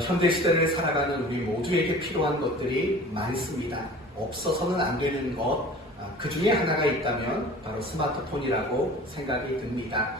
현대 시대를 살아가는 우리 모두에게 필요한 것들이 많습니다. 없어서는 안 되는 것, 그 중에 하나가 있다면 바로 스마트폰이라고 생각이 듭니다.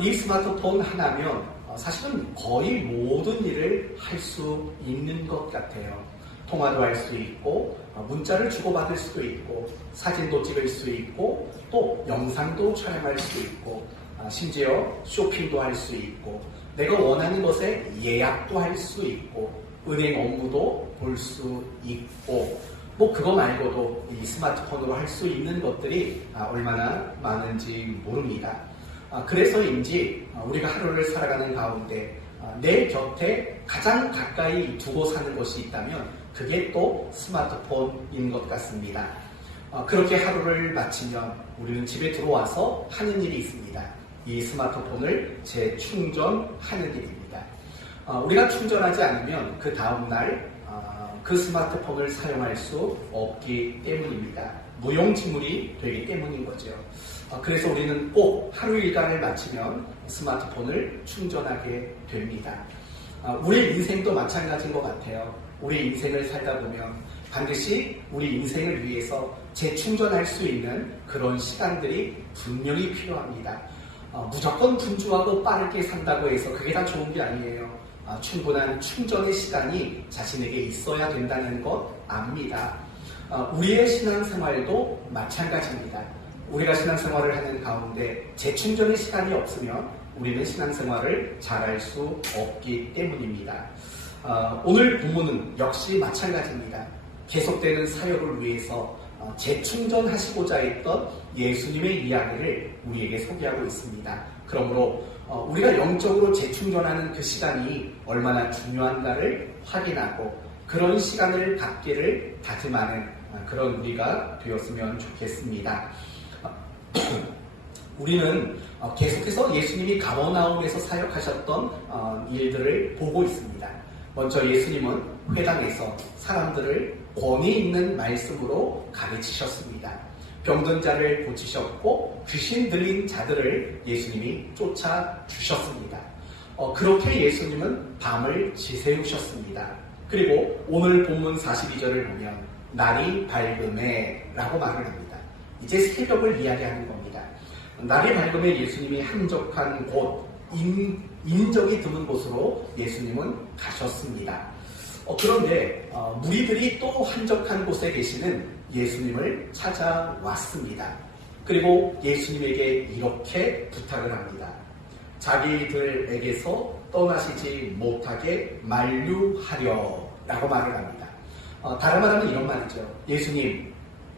이 스마트폰 하나면 사실은 거의 모든 일을 할 수 있는 것 같아요. 통화도 할 수 있고, 문자를 주고받을 수도 있고, 사진도 찍을 수 있고, 또 영상도 촬영할 수 있고, 심지어 쇼핑도 할 수 있고, 내가 원하는 것에 예약도 할 수 있고, 은행 업무도 볼 수 있고, 그거 말고도 이 스마트폰으로 할 수 있는 것들이 얼마나 많은지 모릅니다. 그래서인지 우리가 하루를 살아가는 가운데 내 곁에 가장 가까이 두고 사는 것이 있다면 그게 또 스마트폰인 것 같습니다. 그렇게 하루를 마치면 우리는 집에 들어와서 하는 일이 있습니다. 이 스마트폰을 재충전하는 일입니다. 우리가 충전하지 않으면 그 다음날 그 스마트폰을 사용할 수 없기 때문입니다. 무용지물이 되기 때문인 거죠. 그래서 우리는 꼭 하루 일과를 마치면 스마트폰을 충전하게 됩니다. 우리 인생도 마찬가지인 것 같아요. 우리 인생을 살다 보면 반드시 우리 인생을 위해서 재충전할 수 있는 그런 시간들이 분명히 필요합니다. 무조건 분주하고 빠르게 산다고 해서 그게 다 좋은 게 아니에요. 충분한 충전의 시간이 자신에게 있어야 된다는 것 압니다. 우리의 신앙생활도 마찬가지입니다. 우리가 신앙생활을 하는 가운데 재충전의 시간이 없으면 우리는 신앙생활을 잘할 수 없기 때문입니다. 오늘 본문은 역시 마찬가지입니다. 계속되는 사역을 위해서 재충전하시고자 했던 예수님의 이야기를 우리에게 소개하고 있습니다. 그러므로 우리가 영적으로 재충전하는 그 시간이 얼마나 중요한가를 확인하고 그런 시간을 갖기를 다짐하는 그런 우리가 되었으면 좋겠습니다. 우리는 계속해서 예수님이 가버나움에서 사역하셨던 일들을 보고 있습니다. 먼저 예수님은 회당에서 사람들을 권위 있는 말씀으로 가르치셨습니다. 병든 자를 고치셨고 귀신 들린 자들을 예수님이 쫓아주셨습니다. 그렇게 예수님은 밤을 지새우셨습니다. 그리고 오늘 본문 42절을 보면 날이 밝음에 라고 말을 합니다. 이제 새벽을 이야기하는 겁니다. 날이 밝음에 예수님이 한적한 곳, 인적이 드문 곳으로 예수님은 가셨습니다. 그런데 무리들이 또 한적한 곳에 계시는 예수님을 찾아왔습니다. 그리고 예수님에게 이렇게 부탁을 합니다. 자기들에게서 떠나시지 못하게 만류하려 라고 말을 합니다. 다른 말하면 이런 말이죠. 예수님,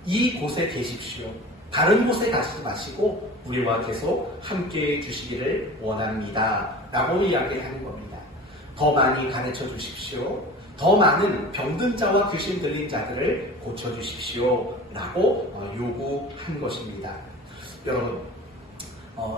이 곳에 계십시오. 다른 곳에 가시지 마시고 우리와 계속 함께해 주시기를 원합니다. 라고 이야기하는 겁니다. 더 많이 가르쳐 주십시오. 더 많은 병든 자와 귀신 들린 자들을 고쳐주십시오. 라고 요구한 것입니다. 여러분,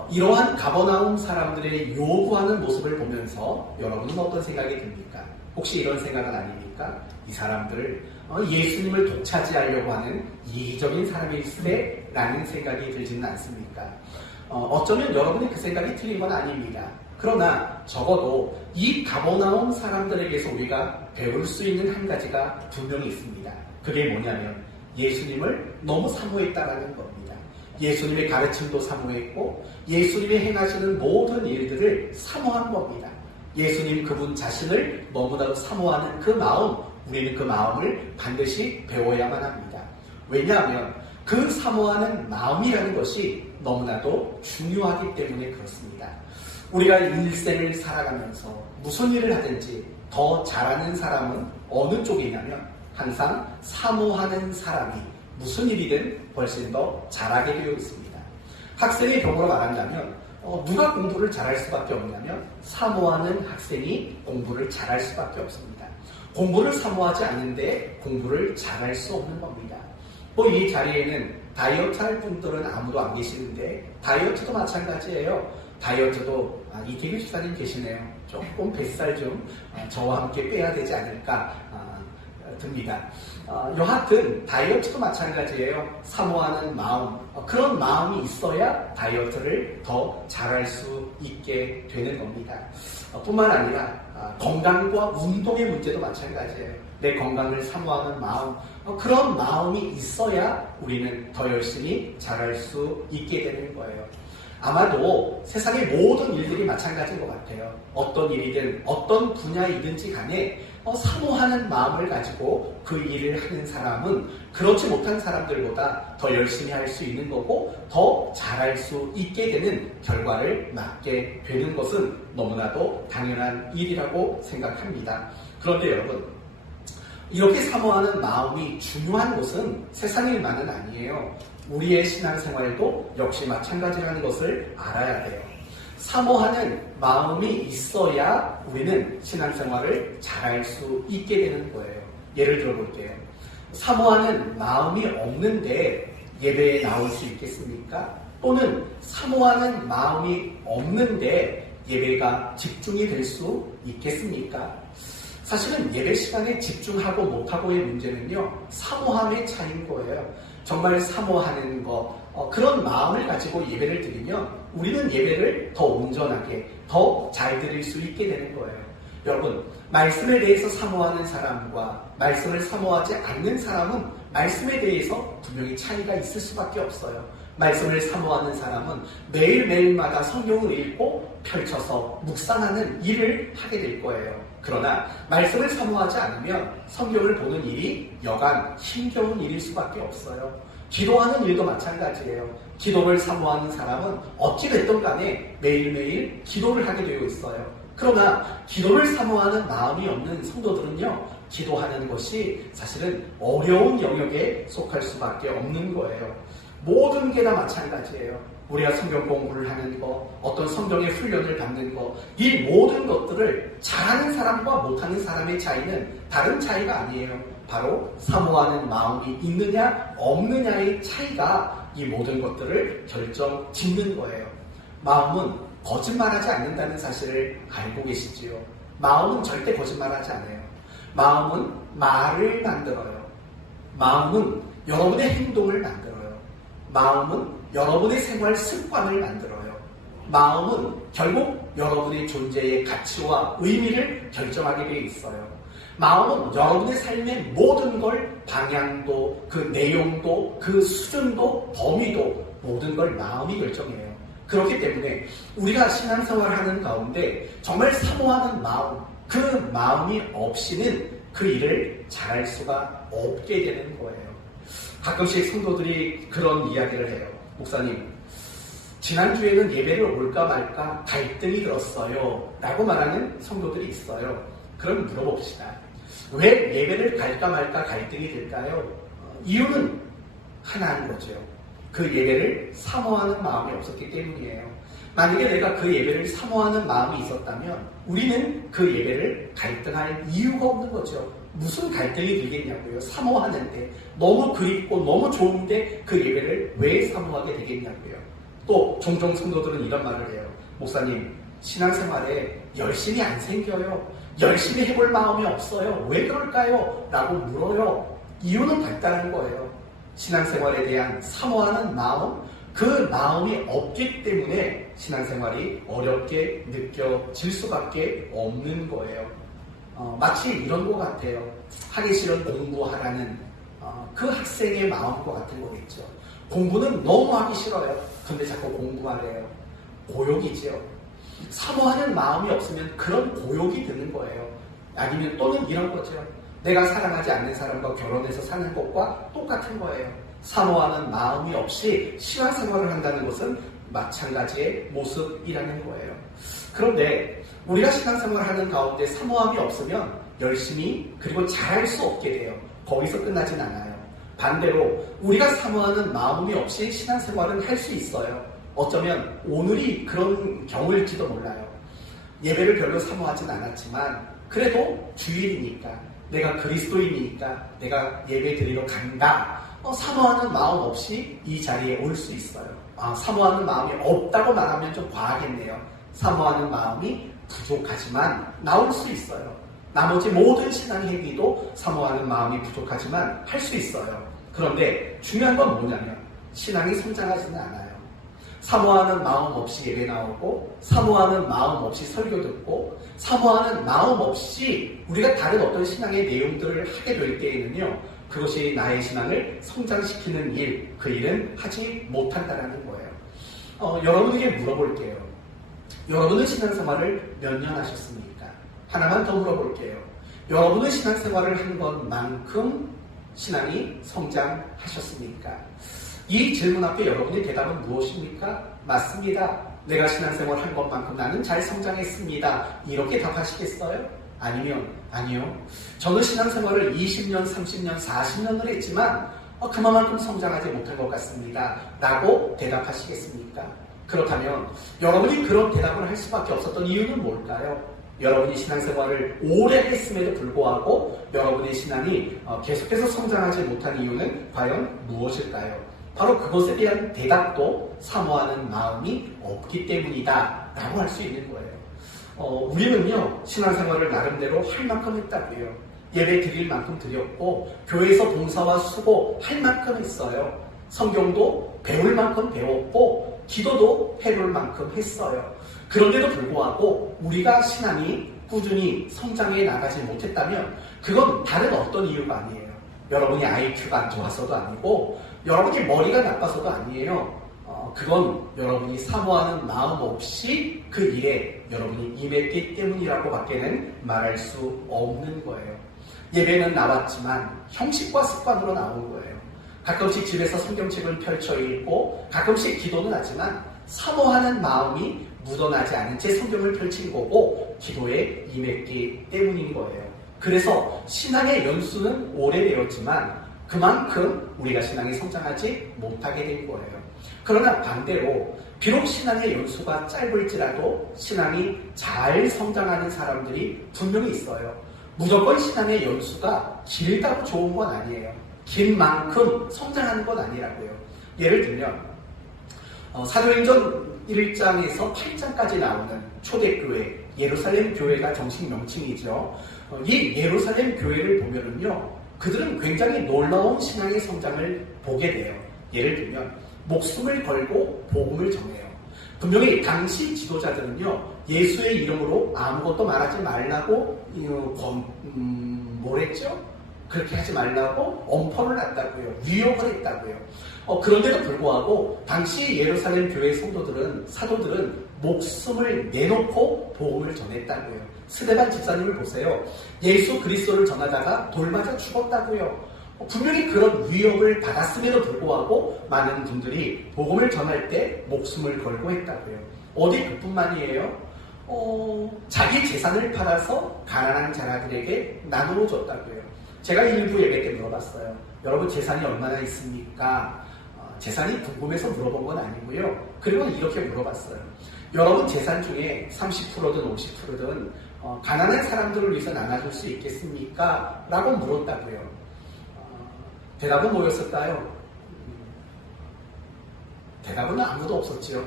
이러한 가버나움 사람들의 요구하는 모습을 보면서 여러분은 어떤 생각이 듭니까? 혹시 이런 생각은 아닙니까? 이 사람들 예수님을 독차지하려고 하는 이기적인 사람일세? 라는 생각이 들지는 않습니까? 어쩌면 여러분의 그 생각이 틀린 건 아닙니다. 그러나 적어도 이 가버나움 사람들에게서 우리가 배울 수 있는 한 가지가 분명히 있습니다. 그게 뭐냐면 예수님을 너무 사모했다라는 겁니다. 예수님의 가르침도 사모했고 예수님이 행하시는 모든 일들을 사모한 겁니다. 예수님 그분 자신을 너무나도 사모하는 그 마음, 우리는 그 마음을 반드시 배워야만 합니다. 왜냐하면 그 사모하는 마음이라는 것이 너무나도 중요하기 때문에 그렇습니다. 우리가 일생을 살아가면서 무슨 일을 하든지 더 잘하는 사람은 어느 쪽이냐면 항상 사모하는 사람이 무슨 일이든 훨씬 더 잘하게 되어 있습니다. 학생의 경우로 말한다면 누가 공부를 잘할 수밖에 없냐면 사모하는 학생이 공부를 잘할 수밖에 없습니다. 공부를 사모하지 않는데 공부를 잘할 수 없는 겁니다. 이 자리에는 다이어트 할 분들은 아무도 안 계시는데 다이어트도 마찬가지예요. 다이어트도 이태규 집사님 계시네요. 조금 뱃살 좀 저와 함께 빼야 되지 않을까 듭니다. 여하튼 다이어트도 마찬가지예요. 사모하는 마음, 그런 마음이 있어야 다이어트를 더 잘할 수 있게 되는 겁니다. 뿐만 아니라 건강과 운동의 문제도 마찬가지예요. 내 건강을 사모하는 마음, 그런 마음이 있어야 우리는 더 열심히 잘할 수 있게 되는 거예요. 아마도 세상의 모든 일들이 마찬가지인 것 같아요. 어떤 일이든 어떤 분야이든지 간에 사모하는 마음을 가지고 그 일을 하는 사람은 그렇지 못한 사람들보다 더 열심히 할 수 있는 거고 더 잘할 수 있게 되는 결과를 맞게 되는 것은 너무나도 당연한 일이라고 생각합니다. 그런데 여러분, 이렇게 사모하는 마음이 중요한 것은 세상 일만은 아니에요. 우리의 신앙생활도 역시 마찬가지라는 것을 알아야 돼요. 사모하는 마음이 있어야 우리는 신앙생활을 잘할 수 있게 되는 거예요. 예를 들어 볼게요. 사모하는 마음이 없는데 예배에 나올 수 있겠습니까? 또는 사모하는 마음이 없는데 예배가 집중이 될 수 있겠습니까? 사실은 예배 시간에 집중하고 못하고의 문제는요, 사모함의 차이인 거예요. 정말 사모하는 것, 그런 마음을 가지고 예배를 드리면 우리는 예배를 더 온전하게, 더 잘 드릴 수 있게 되는 거예요. 여러분, 말씀에 대해서 사모하는 사람과 말씀을 사모하지 않는 사람은 말씀에 대해서 분명히 차이가 있을 수밖에 없어요. 말씀을 사모하는 사람은 매일매일마다 성경을 읽고 펼쳐서 묵상하는 일을 하게 될 거예요. 그러나 말씀을 사모하지 않으면 성경을 보는 일이 여간 힘겨운 일일 수밖에 없어요. 기도하는 일도 마찬가지예요. 기도를 사모하는 사람은 어찌됐든 간에 매일매일 기도를 하게 되어 있어요. 그러나 기도를 사모하는 마음이 없는 성도들은요, 기도하는 것이 사실은 어려운 영역에 속할 수밖에 없는 거예요. 모든 게 다 마찬가지예요. 우리가 성경 공부를 하는 거, 어떤 성경의 훈련을 받는 거, 이 모든 것들을 잘하는 사람과 못하는 사람의 차이는 다른 차이가 아니에요. 바로 사모하는 마음이 있느냐 없느냐의 차이가 이 모든 것들을 결정짓는 거예요. 마음은 거짓말하지 않는다는 사실을 알고 계시지요. 마음은 절대 거짓말하지 않아요. 마음은 말을 만들어요. 마음은 여러분의 행동을 만들어요. 마음은 여러분의 생활 습관을 만들어요. 마음은 결국 여러분의 존재의 가치와 의미를 결정하게 되어 있어요. 마음은 여러분의 삶의 모든 걸, 방향도, 그 내용도, 그 수준도, 범위도 모든 걸 마음이 결정해요. 그렇기 때문에 우리가 신앙생활을 하는 가운데 정말 사모하는 마음, 그 마음이 없이는 그 일을 잘할 수가 없게 되는 거예요. 가끔씩 성도들이 그런 이야기를 해요. 목사님, 지난주에는 예배를 올까 말까 갈등이 들었어요 라고 말하는 성도들이 있어요. 그럼 물어봅시다. 왜 예배를 갈까 말까 갈등이 될까요? 이유는 하나인 거죠. 그 예배를 사모하는 마음이 없었기 때문이에요. 만약에 내가 그 예배를 사모하는 마음이 있었다면 우리는 그 예배를 갈등할 이유가 없는 거죠. 무슨 갈등이 들겠냐고요. 사모하는데, 너무 그립고 너무 좋은데 그 예배를 왜 사모하게 되겠냐고요. 또 종종 성도들은 이런 말을 해요. 목사님, 신앙생활에 열심히 안 생겨요. 열심히 해볼 마음이 없어요. 왜 그럴까요? 라고 물어요. 이유는 간단한 거예요. 신앙생활에 대한 사모하는 마음, 그 마음이 없기 때문에 신앙생활이 어렵게 느껴질 수밖에 없는 거예요. 마치 이런 것 같아요. 하기 싫은 공부하라는 그 학생의 마음과 같은 거겠죠. 공부는 너무 하기 싫어요. 근데 자꾸 공부하래요. 고욕이지요. 사모하는 마음이 없으면 그런 고욕이 드는 거예요. 아니면 또는 이런 거죠. 내가 사랑하지 않는 사람과 결혼해서 사는 것과 똑같은 거예요. 사모하는 마음이 없이 신앙생활을 한다는 것은 마찬가지의 모습이라는 거예요. 그런데 우리가 신앙생활을 하는 가운데 사모함이 없으면 열심히 그리고 잘할 수 없게 돼요. 거기서 끝나진 않아요. 반대로 우리가 사모하는 마음이 없이 신앙생활은 할 수 있어요. 어쩌면 오늘이 그런 경우일지도 몰라요. 예배를 별로 사모하진 않았지만 그래도 주일이니까, 내가 그리스도인이니까 내가 예배 드리러 간다. 사모하는 마음 없이 이 자리에 올 수 있어요. 사모하는 마음이 없다고 말하면 좀 과하겠네요. 사모하는 마음이 부족하지만 나올 수 있어요. 나머지 모든 신앙 행위도 사모하는 마음이 부족하지만 할 수 있어요. 그런데 중요한 건 뭐냐면 신앙이 성장하지는 않아요. 사모하는 마음 없이 예배 나오고, 사모하는 마음 없이 설교 듣고, 사모하는 마음 없이 우리가 다른 어떤 신앙의 내용들을 하게 될 때에는요, 그것이 나의 신앙을 성장시키는 일, 그 일은 하지 못한다라는 거예요. 여러분에게 물어볼게요. 여러분은 신앙생활을 몇 년 하셨습니까? 하나만 더 물어볼게요. 여러분은 신앙생활을 한 것만큼 신앙이 성장하셨습니까? 이 질문 앞에 여러분의 대답은 무엇입니까? 맞습니다. 내가 신앙생활 한 것만큼 나는 잘 성장했습니다. 이렇게 답하시겠어요? 아니요. 저는 신앙생활을 20년, 30년, 40년을 했지만 그만큼 성장하지 못한 것 같습니다. 라고 대답하시겠습니까? 그렇다면 여러분이 그런 대답을 할 수밖에 없었던 이유는 뭘까요? 여러분이 신앙생활을 오래 했음에도 불구하고 여러분의 신앙이 계속해서 성장하지 못한 이유는 과연 무엇일까요? 바로 그것에 대한 대답도 사모하는 마음이 없기 때문이다 라고 할 수 있는 거예요. 우리는요, 신앙생활을 나름대로 할 만큼 했다고요. 예배 드릴 만큼 드렸고, 교회에서 봉사와 수고 할 만큼 했어요. 성경도 배울 만큼 배웠고, 기도도 해볼 만큼 했어요. 그런데도 불구하고 우리가 신앙이 꾸준히 성장해 나가지 못했다면 그건 다른 어떤 이유가 아니에요. 여러분이 IQ가 안 좋아서도 아니고, 여러분이 머리가 나빠서도 아니에요. 그건 여러분이 사모하는 마음 없이 그 일에 여러분이 임했기 때문이라고 밖에는 말할 수 없는 거예요. 예배는 나왔지만 형식과 습관으로 나온 거예요. 가끔씩 집에서 성경책을 펼쳐 읽고 가끔씩 기도는 하지만 사모하는 마음이 묻어나지 않은 채 성경을 펼친 거고 기도에 임했기 때문인 거예요. 그래서 신앙의 연수는 오래되었지만 그만큼 우리가 신앙이 성장하지 못하게 된 거예요. 그러나 반대로 비록 신앙의 연수가 짧을지라도 신앙이 잘 성장하는 사람들이 분명히 있어요. 무조건 신앙의 연수가 길다고 좋은 건 아니에요. 긴 만큼 성장하는 건 아니라고요. 예를 들면 사도행전 1장에서 8장까지 나오는 초대교회, 예루살렘 교회가 정식 명칭이죠. 이 예루살렘 교회를 보면은요, 그들은 굉장히 놀라운 신앙의 성장을 보게 돼요. 예를 들면 목숨을 걸고 복음을 전해요. 분명히 당시 지도자들은요, 예수의 이름으로 아무것도 말하지 말라고 뭐랬죠? 그렇게 하지 말라고 엄포를 놨다고요. 위협을 했다고요. 그런데도 불구하고 당시 예루살렘 교회 성도들은, 사도들은 목숨을 내놓고 복음을 전했다고요. 스데반 집사님을 보세요. 예수 그리스도를 전하다가 돌 맞아 죽었다고요. 분명히 그런 위협을 받았음에도 불구하고 많은 분들이 복음을 전할 때 목숨을 걸고 했다고요. 어디 그뿐만이에요. 자기 재산을 팔아서 가난한 자라들에게 나누어 줬다고요. 제가 일부 예배 때 물어봤어요. 여러분 재산이 얼마나 있습니까? 재산이 궁금해서 물어본 건 아니고요. 그리고 이렇게 물어봤어요. 여러분 재산 중에 30%든 50%든 가난한 사람들을 위해서 나눠줄 수 있겠습니까? 라고 물었다고요. 대답은 뭐였을까요? 대답은 아무도 없었지요.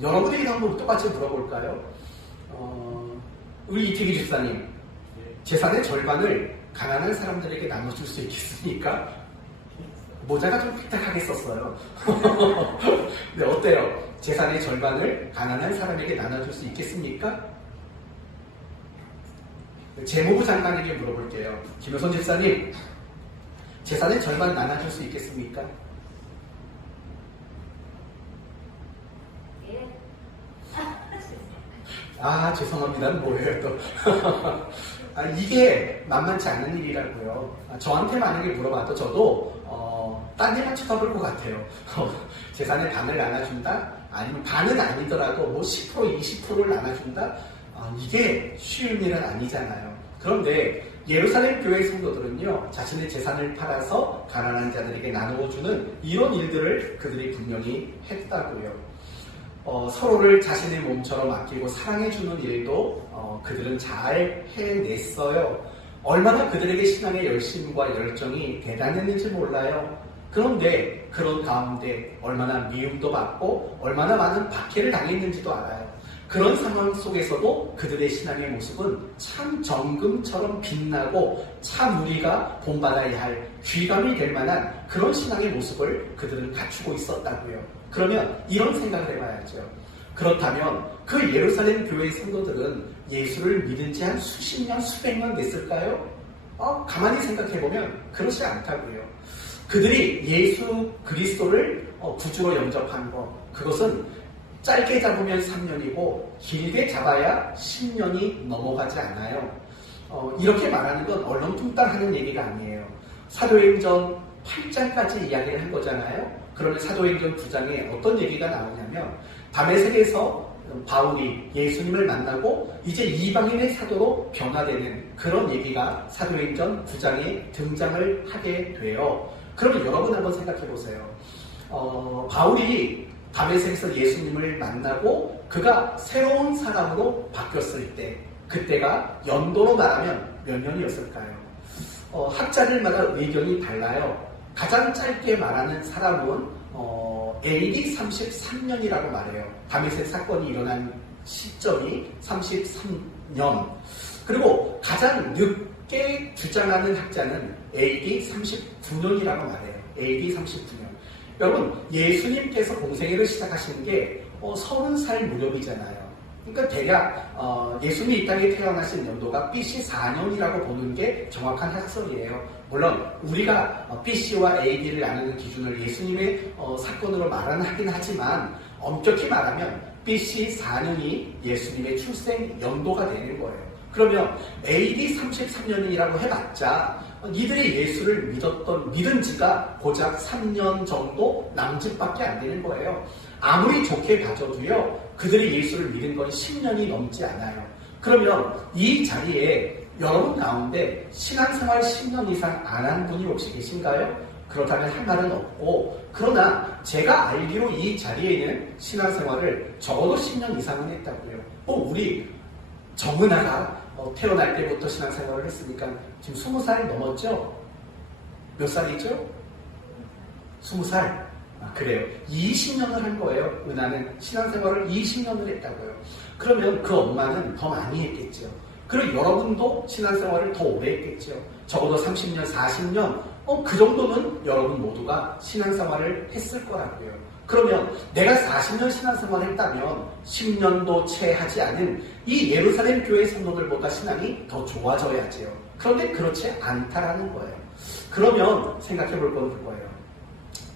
여러분에게 한번 똑같이 물어볼까요? 우리 이태기 집사님, 재산의 절반을 가난한 사람들에게 나눠줄 수 있겠습니까? 모자가 좀 삐딱하게 썼어요. 네, 어때요? 재산의 절반을 가난한 사람에게 나눠줄 수 있겠습니까? 재무부 장관에게 물어볼게요. 김효선 집사님, 재산의 절반 나눠줄 수 있겠습니까? 예. 죄송합니다. 뭐예요 또? 이게 만만치 않은 일이라고요. 저한테 만약에 물어봐도 저도 딴 데만 쳐다볼 것 같아요. 재산의 반을 나눠준다? 아니면 반은 아니더라도 뭐 10%, 20%를 나눠준다? 이게 쉬운 일은 아니잖아요. 그런데 예루살렘 교회 성도들은요, 자신의 재산을 팔아서 가난한 자들에게 나누어주는 이런 일들을 그들이 분명히 했다고요. 서로를 자신의 몸처럼 아끼고 사랑해주는 일도 그들은 잘 해냈어요. 얼마나 그들에게 신앙의 열심과 열정이 대단했는지 몰라요. 그런데 그런 가운데 얼마나 미움도 받고 얼마나 많은 박해를 당했는지도 알아요. 그런 상황 속에서도 그들의 신앙의 모습은 참 정금처럼 빛나고 참 우리가 본받아야 할 귀감이 될 만한 그런 신앙의 모습을 그들은 갖추고 있었다고요. 그러면 이런 생각을 해봐야죠. 그렇다면 그 예루살렘 교회의 성도들은 예수를 믿은 지 한 수십 년, 수백 년 됐을까요? 가만히 생각해보면 그렇지 않다고요. 그들이 예수 그리스도를 구주로 영접한 것, 그것은 짧게 잡으면 3년이고 길게 잡아야 10년이 넘어가지 않아요. 이렇게 말하는 건 얼렁뚱땅하는 얘기가 아니에요. 사도행전 8장까지 이야기를 한 거잖아요. 그러면 사도행전 9장에 어떤 얘기가 나오냐면 다메섹에서 바울이 예수님을 만나고 이제 이방인의 사도로 변화되는 그런 얘기가 사도행전 9장에 등장을 하게 돼요. 그러면 여러분 한번 생각해 보세요. 바울이 다메섹에서 예수님을 만나고 그가 새로운 사람으로 바뀌었을 때 그때가 연도로 말하면 몇 년이었을까요? 학자들마다 의견이 달라요. 가장 짧게 말하는 사람은 AD 33년이라고 말해요. 다메섹 사건이 일어난 시점이 33년. 그리고 가장 늦게 주장하는 학자는 AD 39년이라고 말해요. AD 39년. 여러분, 예수님께서 공생애를 시작하신 게 30살 무렵이잖아요. 그러니까 대략 예수님이 이 땅에 태어나신 연도가 BC 4년이라고 보는 게 정확한 학설이에요. 물론 우리가 BC와 AD를 나누는 기준을 예수님의 사건으로 말하긴 하지만 엄격히 말하면 BC 4년이 예수님의 출생 연도가 되는 거예요. 그러면 AD 33년이라고 해봤자 니들이 예수를 믿은 지가 고작 3년 정도 남짓밖에 안 되는 거예요. 아무리 좋게 봐줘도요, 그들이 예수를 믿은 건 10년이 넘지 않아요. 그러면 이 자리에 여러분 가운데 신앙생활 10년 이상 안 한 분이 혹시 계신가요? 그렇다면 할 말은 없고, 그러나 제가 알기로 이 자리에는 신앙생활을 적어도 10년 이상은 했다고요. 우리 정은아가 태어날 때부터 신앙생활을 했으니까 지금 20살 넘었죠? 몇 살이죠? 20살. 그래요. 20년을 한 거예요. 은하는 신앙생활을 20년을 했다고요. 그러면 그 엄마는 더 많이 했겠죠. 그리고 여러분도 신앙생활을 더 오래 했겠죠. 적어도 30년, 40년, 그 정도는 여러분 모두가 신앙생활을 했을 거라고요. 그러면 내가 40년 신앙생활을 했다면 10년도 채 하지 않은 이 예루살렘 교회 성도들보다 신앙이 더 좋아져야지요. 그런데 그렇지 않다라는 거예요. 그러면 생각해 볼 건 그거예요.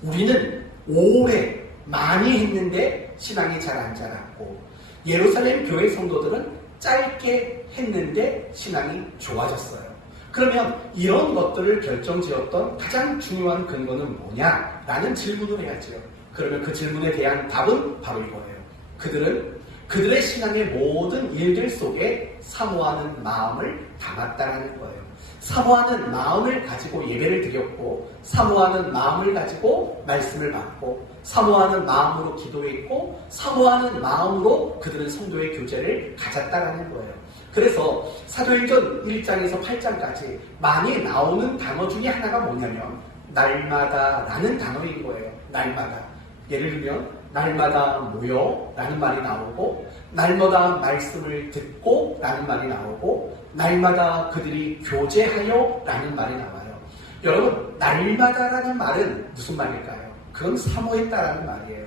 우리는 오래 많이 했는데 신앙이 잘 안 자랐고, 예루살렘 교회 성도들은 짧게 했는데 신앙이 좋아졌어요. 그러면 이런 것들을 결정지었던 가장 중요한 근거는 뭐냐라는 질문을 해야죠. 그러면 그 질문에 대한 답은 바로 이거예요. 그들은 그들의 신앙의 모든 일들 속에 사모하는 마음을 담았다는 거예요. 사모하는 마음을 가지고 예배를 드렸고, 사모하는 마음을 가지고 말씀을 받고, 사모하는 마음으로 기도했고, 사모하는 마음으로 그들은 성도의 교제를 가졌다는 거예요. 그래서 사도행전 1장에서 8장까지 많이 나오는 단어 중에 하나가 뭐냐면 날마다 라는 단어인 거예요. 날마다. 예를 들면 날마다 모여 라는 말이 나오고, 날마다 말씀을 듣고 라는 말이 나오고, 날마다 그들이 교제하여 라는 말이 나와요. 여러분, 날마다라는 말은 무슨 말일까요? 그건 사모했다라는 말이에요.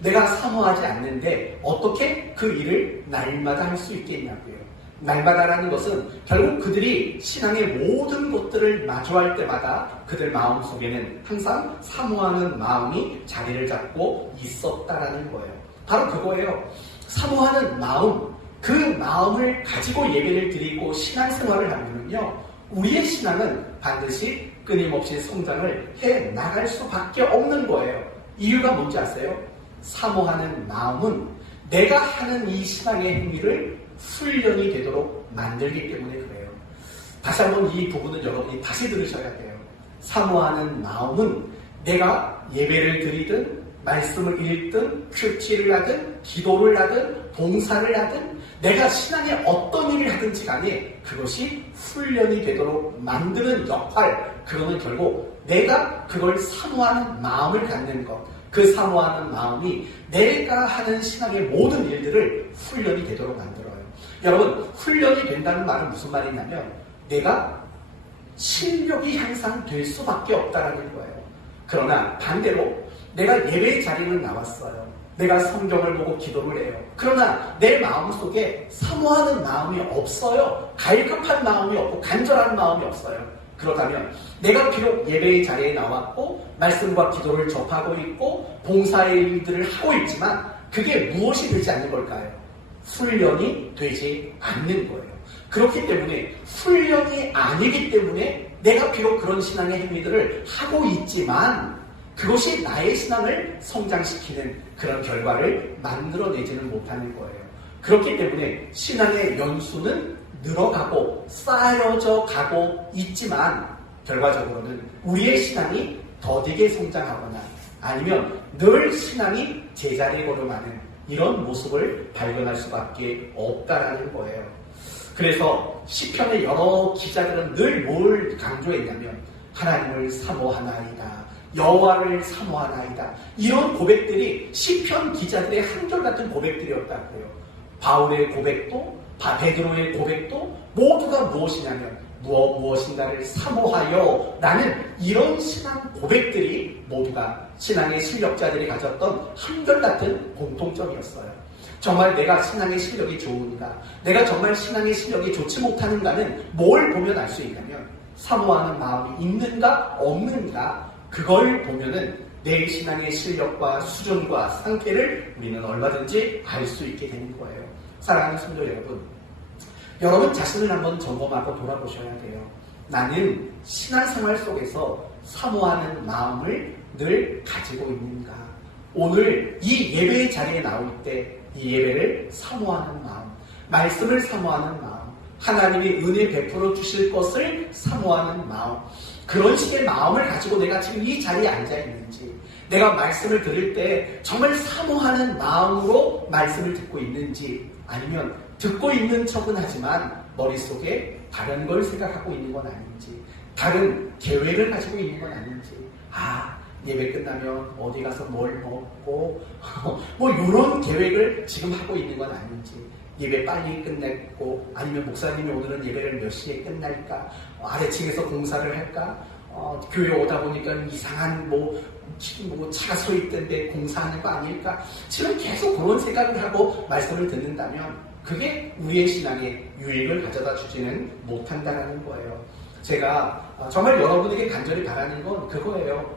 내가 사모하지 않는데 어떻게 그 일을 날마다 할 수 있겠냐고요. 날마다라는 것은 결국 그들이 신앙의 모든 것들을 마주할 때마다 그들 마음 속에는 항상 사모하는 마음이 자리를 잡고 있었다라는 거예요. 바로 그거예요. 사모하는 마음, 그 마음을 가지고 예배를 드리고 신앙생활을 하면요, 우리의 신앙은 반드시 끊임없이 성장을 해 나갈 수밖에 없는 거예요. 이유가 뭔지 아세요? 사모하는 마음은 내가 하는 이 신앙의 행위를 훈련이 되도록 만들기 때문에 그래요. 다시 한번 이 부분은 여러분이 다시 들으셔야 돼요. 사모하는 마음은 내가 예배를 드리든 말씀을 읽든 큐티를 하든 기도를 하든 봉사를 하든 내가 신앙의 어떤 일을 하든지 간에 그것이 훈련이 되도록 만드는 역할, 그거는 결국 내가 그걸 사모하는 마음을 갖는 것, 그 사모하는 마음이 내가 하는 신앙의 모든 일들을 훈련이 되도록 만들어요. 여러분, 훈련이 된다는 말은 무슨 말이냐면 내가 실력이 향상될 수밖에 없다라는 거예요. 그러나 반대로 내가 예배의 자리는 나왔어요. 내가 성경을 보고 기도를 해요. 그러나 내 마음속에 사모하는 마음이 없어요. 갈급한 마음이 없고 간절한 마음이 없어요. 그렇다면 내가 비록 예배의 자리에 나왔고 말씀과 기도를 접하고 있고 봉사의 일들을 하고 있지만 그게 무엇이 되지 않는 걸까요? 훈련이 되지 않는 거예요. 그렇기 때문에 훈련이 아니기 때문에 내가 비록 그런 신앙의 행위들을 하고 있지만 그것이 나의 신앙을 성장시키는 그런 결과를 만들어내지는 못하는 거예요. 그렇기 때문에 신앙의 연수는 늘어가고 쌓여져 가고 있지만 결과적으로는 우리의 신앙이 더디게 성장하거나 아니면 늘 신앙이 제자리에 걸음하는 이런 모습을 발견할 수밖에 없다라는 거예요. 그래서 시편의 여러 기자들은 늘 뭘 강조했냐면 하나님을 사모하나이다, 여호와를 사모하나이다, 이런 고백들이 시편 기자들의 한결같은 고백들이었다고요. 바울의 고백도 베드로의 고백도 모두가 무엇이냐면 무엇인가를 사모하여 라는 이런 신앙 고백들이 모두가 신앙의 실력자들이 가졌던 한결같은 공통점이었어요. 정말 내가 신앙의 실력이 좋은가, 내가 정말 신앙의 실력이 좋지 못하는가는 뭘 보면 알 수 있냐면 사모하는 마음이 있는가 없는가, 그걸 보면은 내 신앙의 실력과 수준과 상태를 우리는 얼마든지 알 수 있게 되는 거예요. 사랑하는 성도 여러분, 여러분 자신을 한번 점검하고 돌아보셔야 돼요. 나는 신앙생활 속에서 사모하는 마음을 늘 가지고 있는가? 오늘 이 예배의 자리에 나올 때 이 예배를 사모하는 마음, 말씀을 사모하는 마음, 하나님이 은혜 베풀어 주실 것을 사모하는 마음, 그런 식의 마음을 가지고 내가 지금 이 자리에 앉아 있는지, 내가 말씀을 들을 때 정말 사모하는 마음으로 말씀을 듣고 있는지, 아니면 듣고 있는 척은 하지만 머릿속에 다른 걸 생각하고 있는 건 아닌지, 다른 계획을 가지고 있는 건 아닌지, 예배 끝나면 어디 가서 뭘 먹고 뭐 이런 계획을 지금 하고 있는 건 아닌지, 예배 빨리 끝냈고 아니면 목사님이 오늘은 예배를 몇 시에 끝날까, 아래층에서 공사를 할까, 교회 오다 보니까 이상한 차가 서 있던데 공사하는 거 아닐까, 지금 계속 그런 생각을 하고 말씀을 듣는다면 그게 우리의 신앙에 유익을 가져다 주지는 못한다는 거예요. 제가 정말 여러분에게 간절히 바라는 건 그거예요.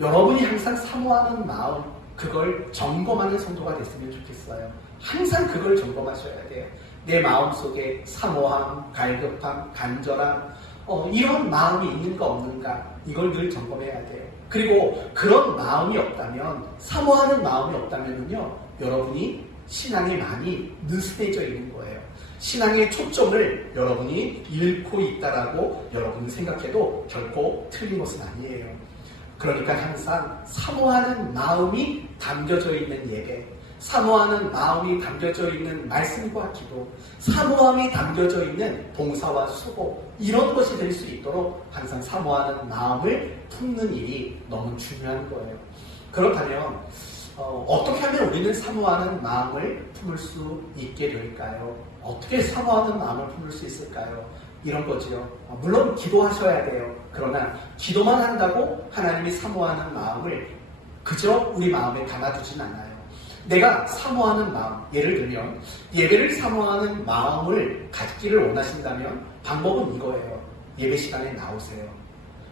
여러분이 항상 사모하는 마음, 그걸 점검하는 성도가 됐으면 좋겠어요. 항상 그걸 점검하셔야 돼요. 내 마음속에 사모함, 갈급함, 간절함, 이런 마음이 있는가 없는가, 이걸 늘 점검해야 돼요. 그리고 그런 마음이 없다면, 사모하는 마음이 없다면요, 여러분이 신앙에 많이 느슨해져 있는 거예요. 신앙의 초점을 여러분이 잃고 있다라고 여러분이 생각해도 결코 틀린 것은 아니에요. 그러니까 항상 사모하는 마음이 담겨져 있는 예배, 사모하는 마음이 담겨져 있는 말씀과 기도, 사모함이 담겨져 있는 봉사와 수고, 이런 것이 될 수 있도록 항상 사모하는 마음을 품는 일이 너무 중요한 거예요. 그렇다면 어떻게 하면 우리는 사모하는 마음을 품을 수 있게 될까요? 어떻게 사모하는 마음을 품을 수 있을까요? 이런 거지요. 물론 기도하셔야 돼요. 그러나 기도만 한다고 하나님이 사모하는 마음을 그저 우리 마음에 담아두진 않아요. 내가 사모하는 마음, 예를 들면 예배를 사모하는 마음을 갖기를 원하신다면 방법은 이거예요. 예배 시간에 나오세요.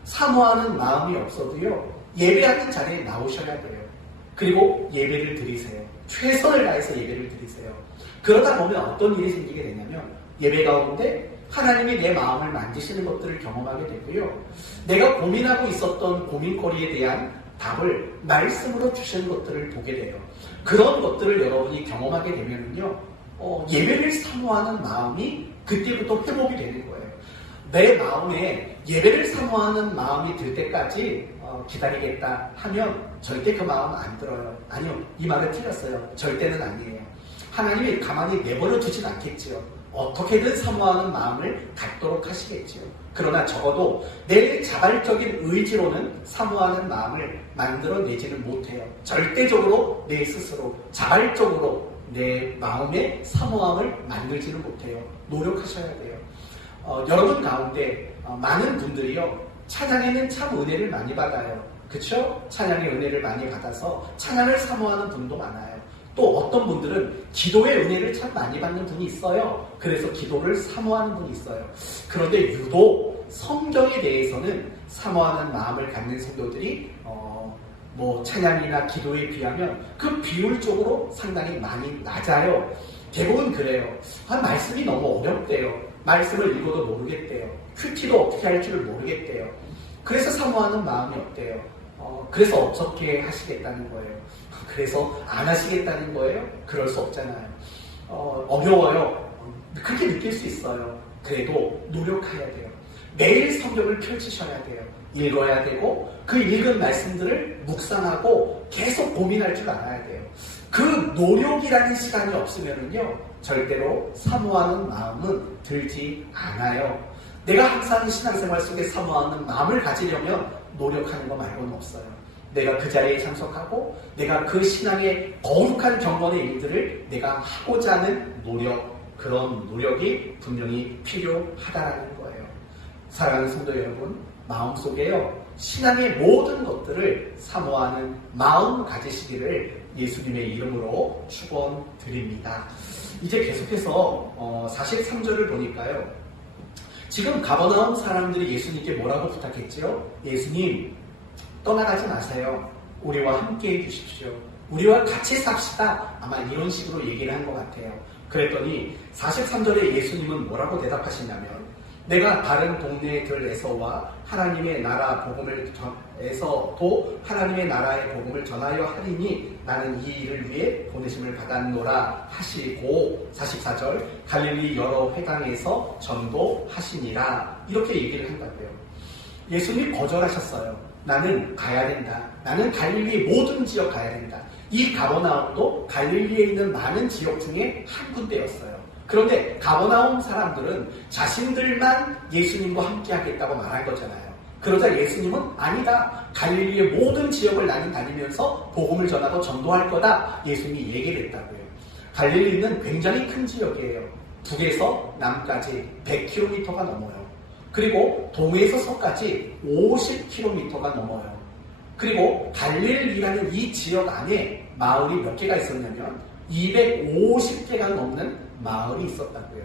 사모하는 마음이 없어도요, 예배하는 자리에 나오셔야 돼요. 그리고 예배를 드리세요. 최선을 다해서 예배를 드리세요. 그러다 보면 어떤 일이 생기게 되냐면 예배 가운데 하나님이 내 마음을 만지시는 것들을 경험하게 되고요, 내가 고민하고 있었던 고민거리에 대한 답을 말씀으로 주시는 것들을 보게 돼요. 그런 것들을 여러분이 경험하게 되면요, 예배를 사모하는 마음이 그때부터 회복이 되는 거예요. 내 마음에 예배를 사모하는 마음이 들 때까지 기다리겠다 하면 절대 그 마음 안 들어요. 아니요, 이 말은 틀렸어요. 절대는 아니에요. 하나님이 가만히 내버려 두진 않겠지요. 어떻게든 사모하는 마음을 갖도록 하시겠지요. 그러나 적어도 내 자발적인 의지로는 사모하는 마음을 만들어내지는 못해요. 절대적으로 내 스스로 자발적으로 내 마음의 사모함을 만들지는 못해요. 노력하셔야 돼요. 여러분 가운데 많은 분들이요, 찬양에는 참 은혜를 많이 받아요. 그쵸? 찬양의 은혜를 많이 받아서 찬양을 사모하는 분도 많아요. 또 어떤 분들은 기도의 은혜를 참 많이 받는 분이 있어요. 그래서 기도를 사모하는 분이 있어요. 그런데 유독 성경에 대해서는 사모하는 마음을 갖는 성도들이 찬양이나 기도에 비하면 그 비율적으로 상당히 많이 낮아요. 대부분 그래요. 말씀이 너무 어렵대요. 말씀을 읽어도 모르겠대요. 큐티도 어떻게 할 줄을 모르겠대요. 그래서 사모하는 마음이 없대요. 그래서 어떻게 하시겠다는 거예요. 그래서 안 하시겠다는 거예요. 그럴 수 없잖아요. 어려워요. 그렇게 느낄 수 있어요. 그래도 노력해야 돼요. 매일 성경을 펼치셔야 돼요. 읽어야 되고 그 읽은 말씀들을 묵상하고 계속 고민할 줄 알아야 돼요. 그 노력이라는 시간이 없으면요 절대로 사모하는 마음은 들지 않아요. 내가 항상 신앙생활 속에 사모하는 마음을 가지려면 노력하는 거 말고는 없어요. 내가 그 자리에 참석하고 내가 그 신앙의 거룩한 경건의 일들을 내가 하고자 하는 노력, 그런 노력이 분명히 필요하다라는 거예요. 사랑하는 성도 여러분, 마음속에요 신앙의 모든 것들을 사모하는 마음 가지시기를 예수님의 이름으로 축원드립니다. 이제 계속해서 43절을 보니까요, 지금 가버나움 사람들이 예수님께 뭐라고 부탁했지요? 예수님, 떠나가지 마세요. 우리와 함께 해주십시오. 우리와 같이 삽시다. 아마 이런 식으로 얘기를 한 것 같아요. 그랬더니 43절에 예수님은 뭐라고 대답하시냐면, 내가 다른 동네들에서와 하나님의 나라 복음을 에서도 하나님의 나라의 복음을 전하여 하리니 나는 이 일을 위해 보내심을 받았노라 하시고, 44절 갈릴리 여러 회당에서 전도하시니라, 이렇게 얘기를 한다고요. 예수님이 거절하셨어요. 나는 가야 된다. 나는 갈릴리의 모든 지역 가야 된다. 이 가버나움도 갈릴리에 있는 많은 지역 중에 한 군데였어요. 그런데 가버나움 사람들은 자신들만 예수님과 함께 하겠다고 말한 거잖아요. 그러자 예수님은 아니다. 갈릴리의 모든 지역을 나는 다니면서 복음을 전하고 전도할 거다. 예수님이 얘기를 했다고요. 갈릴리는 굉장히 큰 지역이에요. 북에서 남까지 100km가 넘어요. 그리고 동에서 서까지 50km가 넘어요. 그리고 갈릴리라는 이 지역 안에 마을이 몇 개가 있었냐면 250개가 넘는 마을이 있었다고요.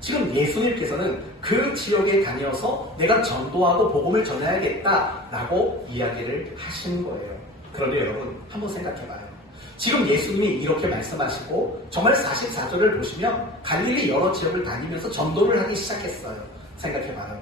지금 예수님께서는 그 지역에 다녀서 내가 전도하고 복음을 전해야겠다라고 이야기를 하시는 거예요. 그런데 여러분, 한번 생각해봐요. 지금 예수님이 이렇게 말씀하시고 정말 44절을 보시면 갈릴리 여러 지역을 다니면서 전도를 하기 시작했어요. 생각해봐요.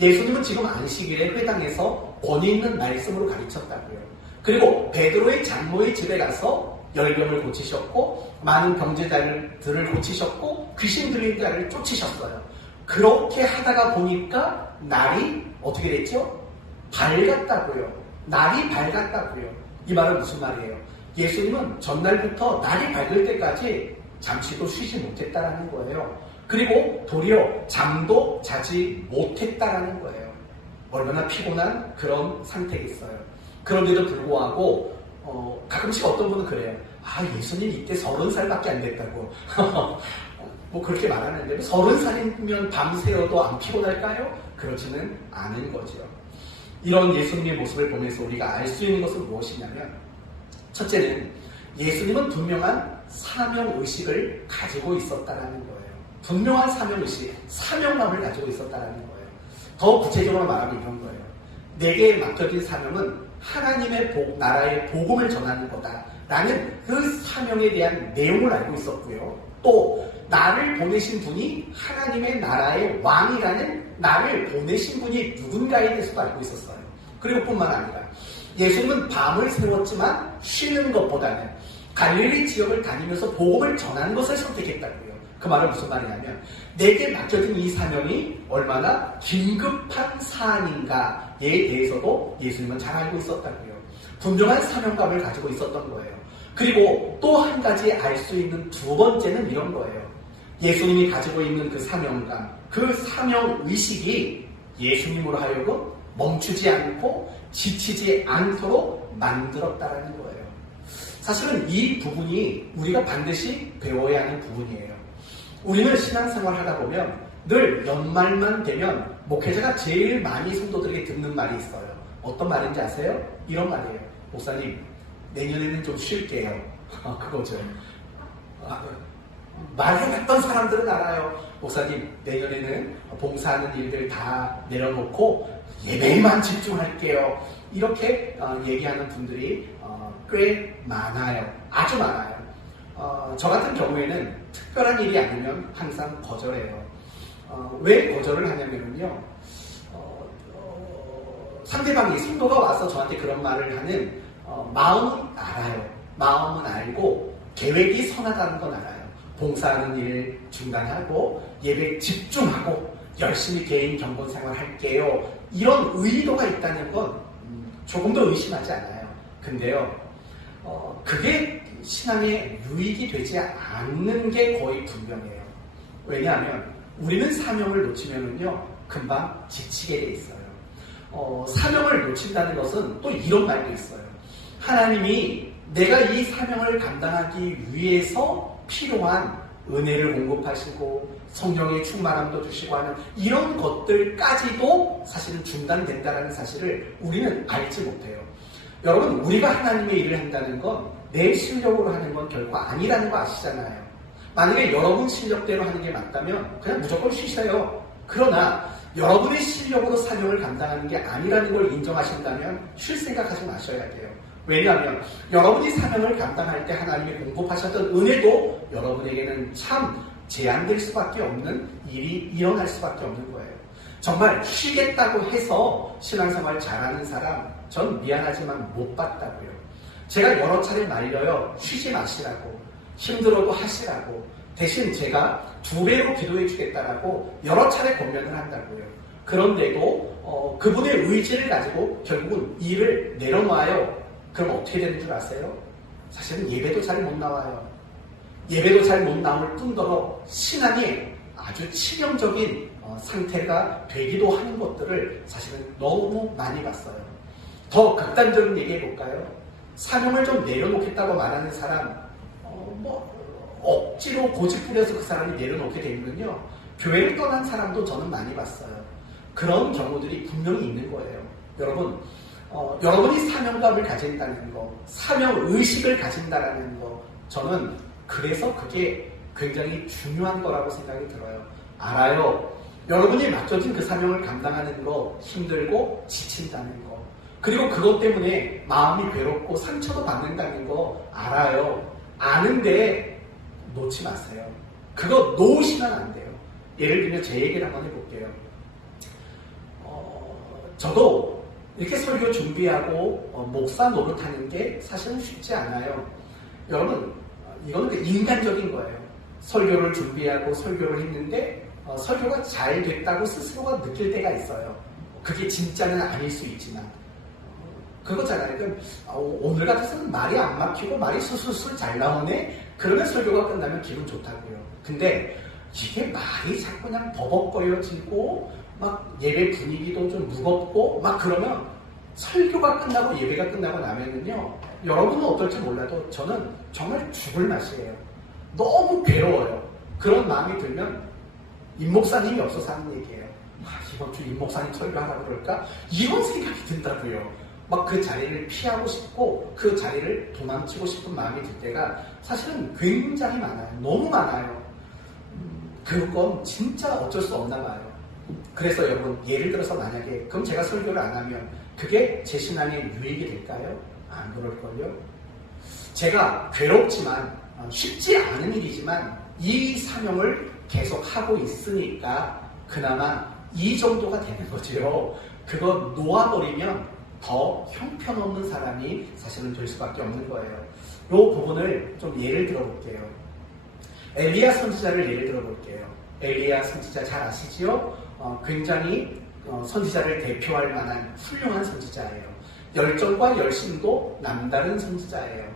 예수님은 지금 안식일에 회당에서 권위 있는 말씀으로 가르쳤다고요. 그리고 베드로의 장로의 집에 가서 열병을 고치셨고 많은 병제자들을 고치셨고 귀신 들린 자를 쫓으셨어요. 그렇게 하다가 보니까 날이 어떻게 됐죠? 밝았다고요. 날이 밝았다고요. 이 말은 무슨 말이에요? 예수님은 전날부터 날이 밝을 때까지 잠시도 쉬지 못했다라는 거예요. 그리고 도리어 잠도 자지 못했다라는 거예요. 얼마나 피곤한 그런 상태겠어요. 그런데도 불구하고 가끔씩 어떤 분은 그래요. 예수님 이때 30살밖에 안 됐다고. 뭐 그렇게 말하는데 30살이면 밤새워도 안 피곤할까요? 그렇지는 않은 거죠. 이런 예수님의 모습을 보면서 우리가 알 수 있는 것은 무엇이냐면, 첫째는 예수님은 분명한 사명의식을 가지고 있었다라는 거예요. 분명한 사명의식, 사명감을 가지고 있었다라는 거예요. 더 구체적으로 말하면 이런 거예요. 내게 맡겨진 사명은 하나님의 나라의 복음을 전하는 거다 라는 그 사명에 대한 내용을 알고 있었고요. 또 나를 보내신 분이 하나님의 나라의 왕이라는 나를 보내신 분이 누군가에 대해서도 알고 있었어요. 그리고 뿐만 아니라 예수님은 밤을 새웠지만 쉬는 것보다는 갈릴리 지역을 다니면서 복음을 전하는 것을 선택했다고요. 그 말은 무슨 말이냐면 내게 맡겨진 이 사명이 얼마나 긴급한 사안인가에 대해서도 예수님은 잘 알고 있었다고요. 분명한 사명감을 가지고 있었던 거예요. 그리고 또 한 가지 알 수 있는 두 번째는 이런 거예요. 예수님이 가지고 있는 그 사명감, 그 사명의식이 예수님으로 하여금 멈추지 않고 지치지 않도록 만들었다라는 거예요. 사실은 이 부분이 우리가 반드시 배워야 하는 부분이에요. 우리는 신앙생활 하다 보면 늘 연말만 되면 목회자가 제일 많이 성도들에게 듣는 말이 있어요. 어떤 말인지 아세요? 이런 말이에요. 목사님, 내년에는 좀 쉴게요. 그거죠. 말해봤던 사람들은 알아요. 목사님, 내년에는 봉사하는 일들 다 내려놓고 예배에만 집중할게요. 이렇게 얘기하는 분들이 꽤 많아요. 아주 많아요. 저 같은 경우에는 특별한 일이 아니면 항상 거절해요. 왜 거절을 하냐면요. 상대방이 성도가 와서 저한테 그런 말을 하는 마음은 알아요. 마음은 알고 계획이 선하다는 건 알아요. 봉사하는 일 중단하고 예배에 집중하고 열심히 개인 경건 생활 할게요. 이런 의도가 있다는 건 조금도 의심하지 않아요. 근데요, 그게 신앙에 유익이 되지 않는 게 거의 분명해요. 왜냐하면 우리는 사명을 놓치면은요, 금방 지치게 돼 있어요. 사명을 놓친다는 것은 또 이런 말도 있어요. 하나님이 내가 이 사명을 감당하기 위해서 필요한 은혜를 공급하시고 성령의 충만함도 주시고 하는 이런 것들까지도 사실은 중단된다는 사실을 우리는 알지 못해요. 여러분, 우리가 하나님의 일을 한다는 건 내 실력으로 하는 건 결코 아니라는 거 아시잖아요. 만약에 여러분 실력대로 하는 게 맞다면 그냥 무조건 쉬세요. 그러나 여러분의 실력으로 사명을 감당하는 게 아니라는 걸 인정하신다면 쉴 생각하지 마셔야 돼요. 왜냐하면 여러분이 사명을 감당할 때 하나님이 공급하셨던 은혜도 여러분에게는 참 제한될 수밖에 없는 일이 일어날 수밖에 없는 거예요. 정말 쉬겠다고 해서 신앙생활 잘하는 사람 전 미안하지만 못 봤다고요. 제가 여러 차례 말려요. 쉬지 마시라고. 힘들어도 하시라고. 대신 제가 2배로 기도해 주겠다라고 여러 차례 권면을 한다고요. 그런데도 그분의 의지를 가지고 결국은 일을 내려놔요. 그럼 어떻게 되는 줄 아세요? 사실은 예배도 잘 못 나와요. 예배도 잘 못 나올 뿐더러 신앙이 아주 치명적인 상태가 되기도 하는 것들을 사실은 너무 많이 봤어요. 더 극단적인 얘기 해볼까요? 사명을 좀 내려놓겠다고 말하는 사람, 억지로 고집부려서 그 사람이 내려놓게 되면요, 교회를 떠난 사람도 저는 많이 봤어요. 그런 경우들이 분명히 있는 거예요. 여러분, 여러분이 사명감을 가진다는 거, 사명의식을 가진다는 거, 저는 그래서 그게 굉장히 중요한 거라고 생각이 들어요. 알아요. 여러분이 맡겨진 그 사명을 감당하는 거 힘들고 지친다는 거, 그리고 그것 때문에 마음이 괴롭고 상처도 받는다는 거 알아요. 아는데 놓지 마세요. 그거 놓으시면 안 돼요. 예를 들면 제 얘기를 한번 해볼게요. 저도 이렇게 설교 준비하고 목사 노릇하는 게 사실은 쉽지 않아요. 여러분, 이거는 인간적인 거예요. 설교를 준비하고 설교를 했는데 설교가 잘 됐다고 스스로가 느낄 때가 있어요. 그게 진짜는 아닐 수 있지만 그거잖아요. 오늘 같아서는 말이 안 막히고 말이 술술술 잘 나오네? 그러면 설교가 끝나면 기분 좋다고요. 근데 이게 말이 자꾸 그냥 버벅거려지고 막 예배 분위기도 좀 무겁고 막 그러면 설교가 끝나고 예배가 끝나고 나면은요, 여러분은 어떨지 몰라도 저는 정말 죽을 맛이에요. 너무 괴로워요. 그런 마음이 들면 임목사님이 없어서 하는 얘기예요. 이번 주 임목사님 설교하라고 그럴까? 이런 생각이 든다고요. 막 그 자리를 피하고 싶고 그 자리를 도망치고 싶은 마음이 들 때가 사실은 굉장히 많아요. 너무 많아요. 그건 진짜 어쩔 수 없나 봐요. 그래서 여러분, 예를 들어서 만약에 그럼 제가 설교를 안 하면 그게 제 신앙에 유익이 될까요? 안 그럴걸요? 제가 괴롭지만 쉽지 않은 일이지만 이 사명을 계속 하고 있으니까 그나마 이 정도가 되는 거죠. 그거 놓아버리면 더 형편없는 사람이 사실은 될 수밖에 없는 거예요. 이 부분을 좀 예를 들어볼게요. 엘리야 선지자를 예를 들어볼게요. 엘리야 선지자 잘 아시지요? 굉장히 선지자를 대표할 만한 훌륭한 선지자예요. 열정과 열심도 남다른 선지자예요.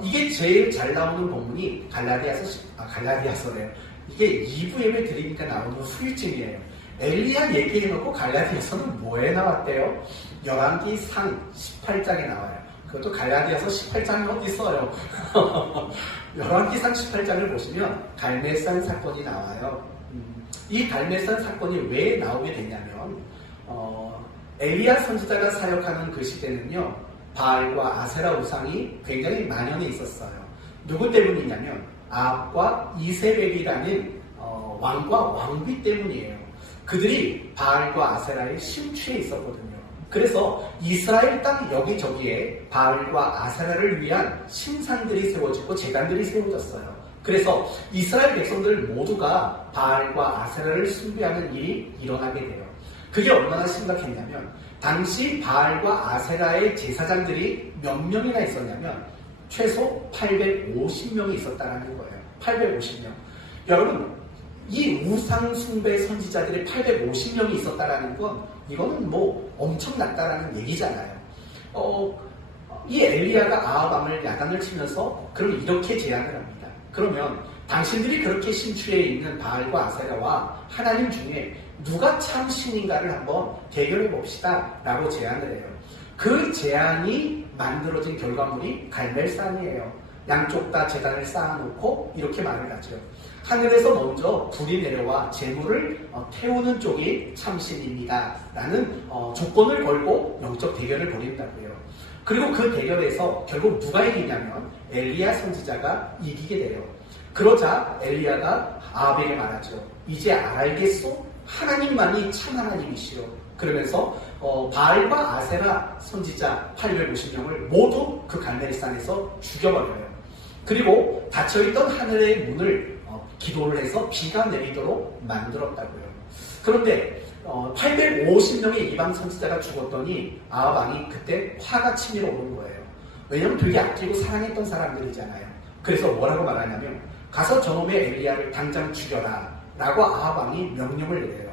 이게 제일 잘 나오는 본문이 갈라디아서래요. 이게 2부 예배 드리니까 나오는 후유증이에요. 엘리야 얘기해놓고 갈라디아서는 뭐에 나왔대요? 열왕기상 18장에 나와요. 그것도 갈라디아서 18장이 어디 있어요? 열왕기상 18장을 보시면 갈멜산 사건이 나와요. 이 갈멜산 사건이 왜 나오게 되냐면 엘리야 선지자가 사역하는 그 시대는요, 바알과 아세라 우상이 굉장히 만연해 있었어요. 누구 때문이냐면 아합과 이세벨이라는 왕과 왕비 때문이에요. 그들이 바알과 아세라에 심취해 있었거든요. 그래서 이스라엘 땅 여기저기에 바알과 아세라를 위한 신상들이 세워지고 제단들이 세워졌어요. 그래서 이스라엘 백성들 모두가 바알과 아세라를 숭배하는 일이 일어나게 돼요. 그게 얼마나 심각했냐면 당시 바알과 아세라의 제사장들이 몇 명이나 있었냐면 최소 850명이 있었다는 거예요. 850명. 여러분, 이 우상 숭배 선지자들이 850명이 있었다는 건 이거는 뭐 엄청났다라는 얘기잖아요. 이 엘리야가 아합 왕을 야단을 치면서 그럼 이렇게 제안을 합니다. 그러면 당신들이 그렇게 심취해 있는 바알과 아세라와 하나님 중에 누가 참 신인가를 한번 대결해 봅시다 라고 제안을 해요. 그 제안이 만들어진 결과물이 갈멜산이에요. 양쪽 다 제단을 쌓아놓고 이렇게 말을 하죠. 하늘에서 먼저 불이 내려와 재물을 태우는 쪽이 참신입니다 라는 조건을 걸고 영적 대결을 벌인다고요. 그리고 그 대결에서 결국 누가 이기냐면 엘리야 선지자가 이기게 돼요. 그러자 엘리야가 아합에게 말하죠. 이제 알겠소? 하나님만이 참 하나님이시오. 그러면서 바알과 아세라 선지자 850명을 모두 그 갈멜산에서 죽여버려요. 그리고 닫혀있던 하늘의 문을 기도를 해서 비가 내리도록 만들었다고요. 그런데 850명의 이방 선지자가 죽었더니 아합 왕이 그때 화가 치밀어 오른 거예요. 왜냐하면 되게 아끼고 사랑했던 사람들이잖아요. 그래서 뭐라고 말하냐면 가서 저놈의 엘리야를 당장 죽여라 라고 아합 왕이 명령을 내려요.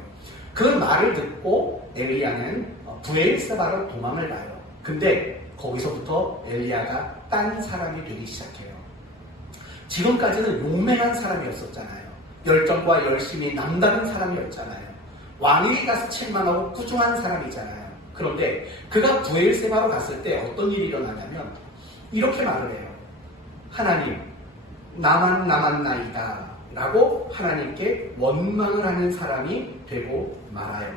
그 말을 듣고 엘리야는 브엘세바로 도망을 가요. 근데 거기서부터 엘리야가 딴 사람이 되기 시작해요. 지금까지는 용맹한 사람이었었잖아요. 열정과 열심이 남다른 사람이었잖아요. 왕에게 가서 책망하고 꾸중한 사람이잖아요. 그런데 그가 브엘세바로 갔을 때 어떤 일이 일어나냐면 이렇게 말을 해요. 하나님, 나만 남았나이다 라고 하나님께 원망을 하는 사람이 되고 말아요.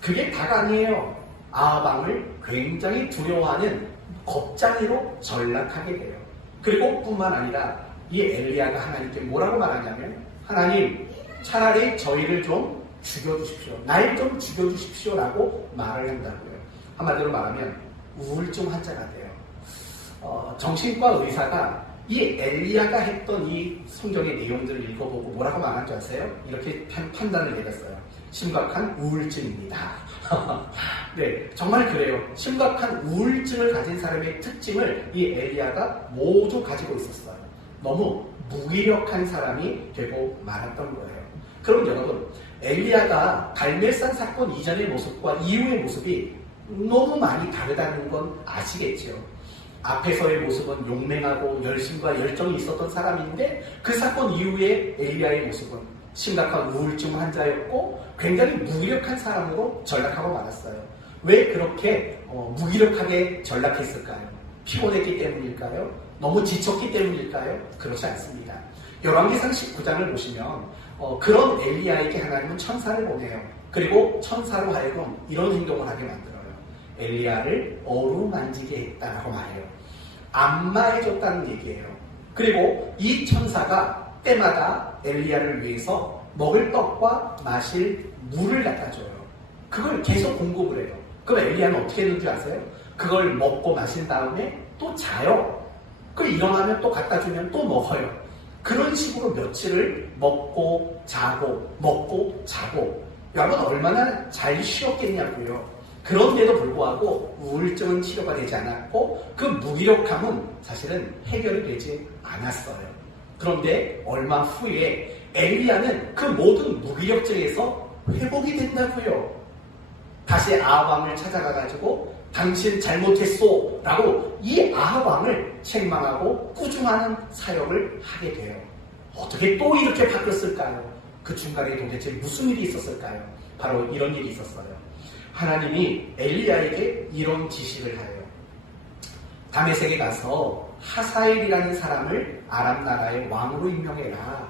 그게 다가 아니에요. 아합 왕을 굉장히 두려워하는 겁쟁이로 전락하게 돼요. 그리고 뿐만 아니라 이 엘리야가 하나님께 뭐라고 말하냐면 하나님, 차라리 저희를 좀 죽여주십시오. 날 좀 죽여주십시오 라고 말을 한다고요. 한마디로 말하면 우울증 환자가 돼요. 정신과 의사가 이 엘리야가 했던 이 성경의 내용들을 읽어보고 뭐라고 말한 줄 아세요? 이렇게 판단을 내렸어요. 심각한 우울증입니다. 네, 정말 그래요. 심각한 우울증을 가진 사람의 특징을 이 엘리야가 모두 가지고 있었어요. 너무 무기력한 사람이 되고 말았던 거예요. 그럼 여러분, 엘리야가 갈멜산 사건 이전의 모습과 이후의 모습이 너무 많이 다르다는 건 아시겠죠? 앞에서의 모습은 용맹하고 열심과 열정이 있었던 사람인데 그 사건 이후의 엘리야의 모습은 심각한 우울증 환자였고 굉장히 무기력한 사람으로 전락하고 말았어요. 왜 그렇게 무기력하게 전락했을까요? 피곤했기 때문일까요? 너무 지쳤기 때문일까요? 그렇지 않습니다. 열왕기상 19장을 보시면 그런 엘리야에게 하나님은 천사를 보내요. 그리고 천사로 하여금 이런 행동을 하게 만들어요. 엘리야를 어루만지게 했다라고 말해요. 안마해줬다는 얘기예요. 그리고 이 천사가 때마다 엘리야를 위해서 먹을 떡과 마실 물을 갖다 줘요. 그걸 계속 공급을 해요. 그럼 엘리야는 어떻게 했는 줄 아세요? 그걸 먹고 마신 다음에 또 자요. 그 일어나면 또 갖다 주면 또 먹어요. 그런 식으로 며칠을 먹고 자고 먹고 자고 여러분 얼마나 잘 쉬었겠냐고요. 그런데도 불구하고 우울증은 치료가 되지 않았고 그 무기력함은 사실은 해결이 되지 않았어요. 그런데 얼마 후에 엘리야는 그 모든 무기력증에서 회복이 된다고요. 다시 아합 왕을 찾아가가지고 당신 잘못했소 라고 이 아합 왕을 책망하고 꾸중하는 사역을 하게 돼요. 어떻게 또 이렇게 바뀌었을까요? 그 중간에 도대체 무슨 일이 있었을까요? 바로 이런 일이 있었어요. 하나님이 엘리야에게 이런 지시를 하여요. 다메섹에 가서 하사엘이라는 사람을 아람 나라의 왕으로 임명해라.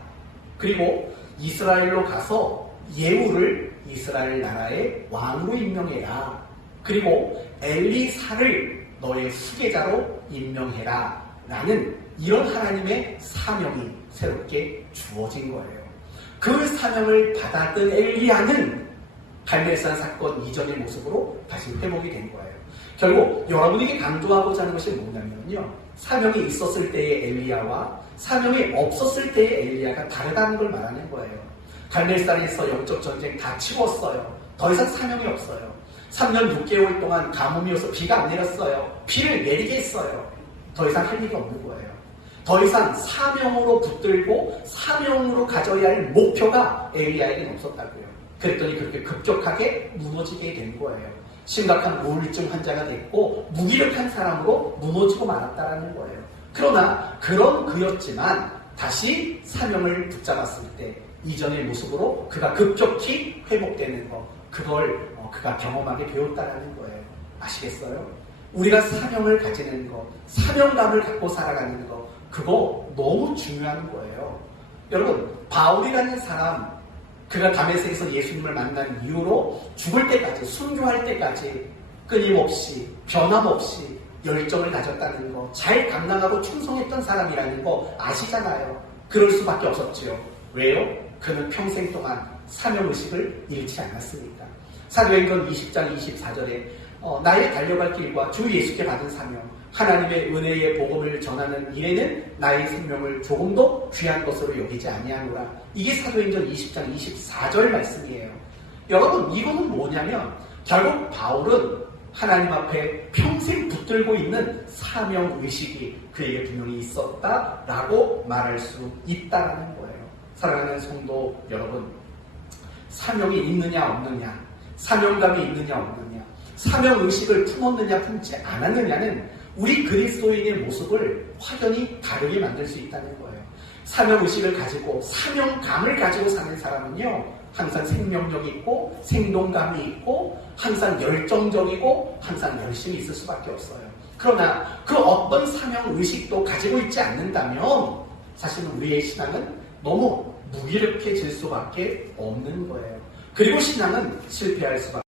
그리고 이스라엘로 가서 예후를 이스라엘 나라의 왕으로 임명해라. 그리고 엘리사를 너의 수계자로 임명해라 라는 이런 하나님의 사명이 새롭게 주어진 거예요. 그 사명을 받았던 엘리야는 갈멜산 사건 이전의 모습으로 다시 회복이 된 거예요. 결국 여러분에게 강조하고자 하는 것이 뭐냐면요, 사명이 있었을 때의 엘리야와 사명이 없었을 때의 엘리야가 다르다는 걸 말하는 거예요. 갈멜산에서 영적 전쟁 다 치웠어요. 더 이상 사명이 없어요. 3년 6개월 동안 가뭄이 어서 비가 안 내렸어요. 비를 내리게 했어요. 더 이상 할 일이 없는 거예요. 더 이상 사명으로 붙들고 사명으로 가져야 할 목표가 엘리야에게는 없었다고요. 그랬더니 그렇게 급격하게 무너지게 된 거예요. 심각한 우울증 환자가 됐고 무기력한 사람으로 무너지고 말았다라는 거예요. 그러나 그런 그였지만 다시 사명을 붙잡았을 때 이전의 모습으로 그가 급격히 회복되는 거, 그걸 그가 경험하게 되었다라는 거예요. 아시겠어요? 우리가 사명을 가지는 거, 사명감을 갖고 살아가는 거, 그거 너무 중요한 거예요. 여러분, 바울이라는 사람, 그가 다메섹에서 예수님을 만난 이후로 죽을 때까지, 순교할 때까지 끊임없이, 변함없이 열정을 가졌다는 거, 잘 감당하고 충성했던 사람이라는 거 아시잖아요. 그럴 수밖에 없었지요. 왜요? 그는 평생 동안 사명의식을 잃지 않았으니까. 사도행전 20장 24절에 나의 달려갈 길과 주 예수께 받은 사명, 하나님의 은혜의 복음을 전하는 일에는 나의 생명을 조금도 귀한 것으로 여기지 아니하노라. 이게 사도행전 20장 24절 말씀이에요. 여러분, 이거는 뭐냐면 결국 바울은 하나님 앞에 평생 붙들고 있는 사명의식이 그에게 분명히 있었다라고 말할 수 있다는 거예요. 사랑하는 성도 여러분, 사명이 있느냐 없느냐, 사명감이 있느냐 없느냐, 사명의식을 품었느냐 품지 않았느냐는 우리 그리스도인의 모습을 확연히 다르게 만들 수 있다는 거예요. 사명의식을 가지고 사명감을 가지고 사는 사람은요, 항상 생명력이 있고 생동감이 있고 항상 열정적이고 항상 열심히 있을 수밖에 없어요. 그러나 그 어떤 사명의식도 가지고 있지 않는다면 사실은 우리의 신앙은 너무 무기력해질 수밖에 없는 거예요. 그리고 신앙은 실패할 수밖에.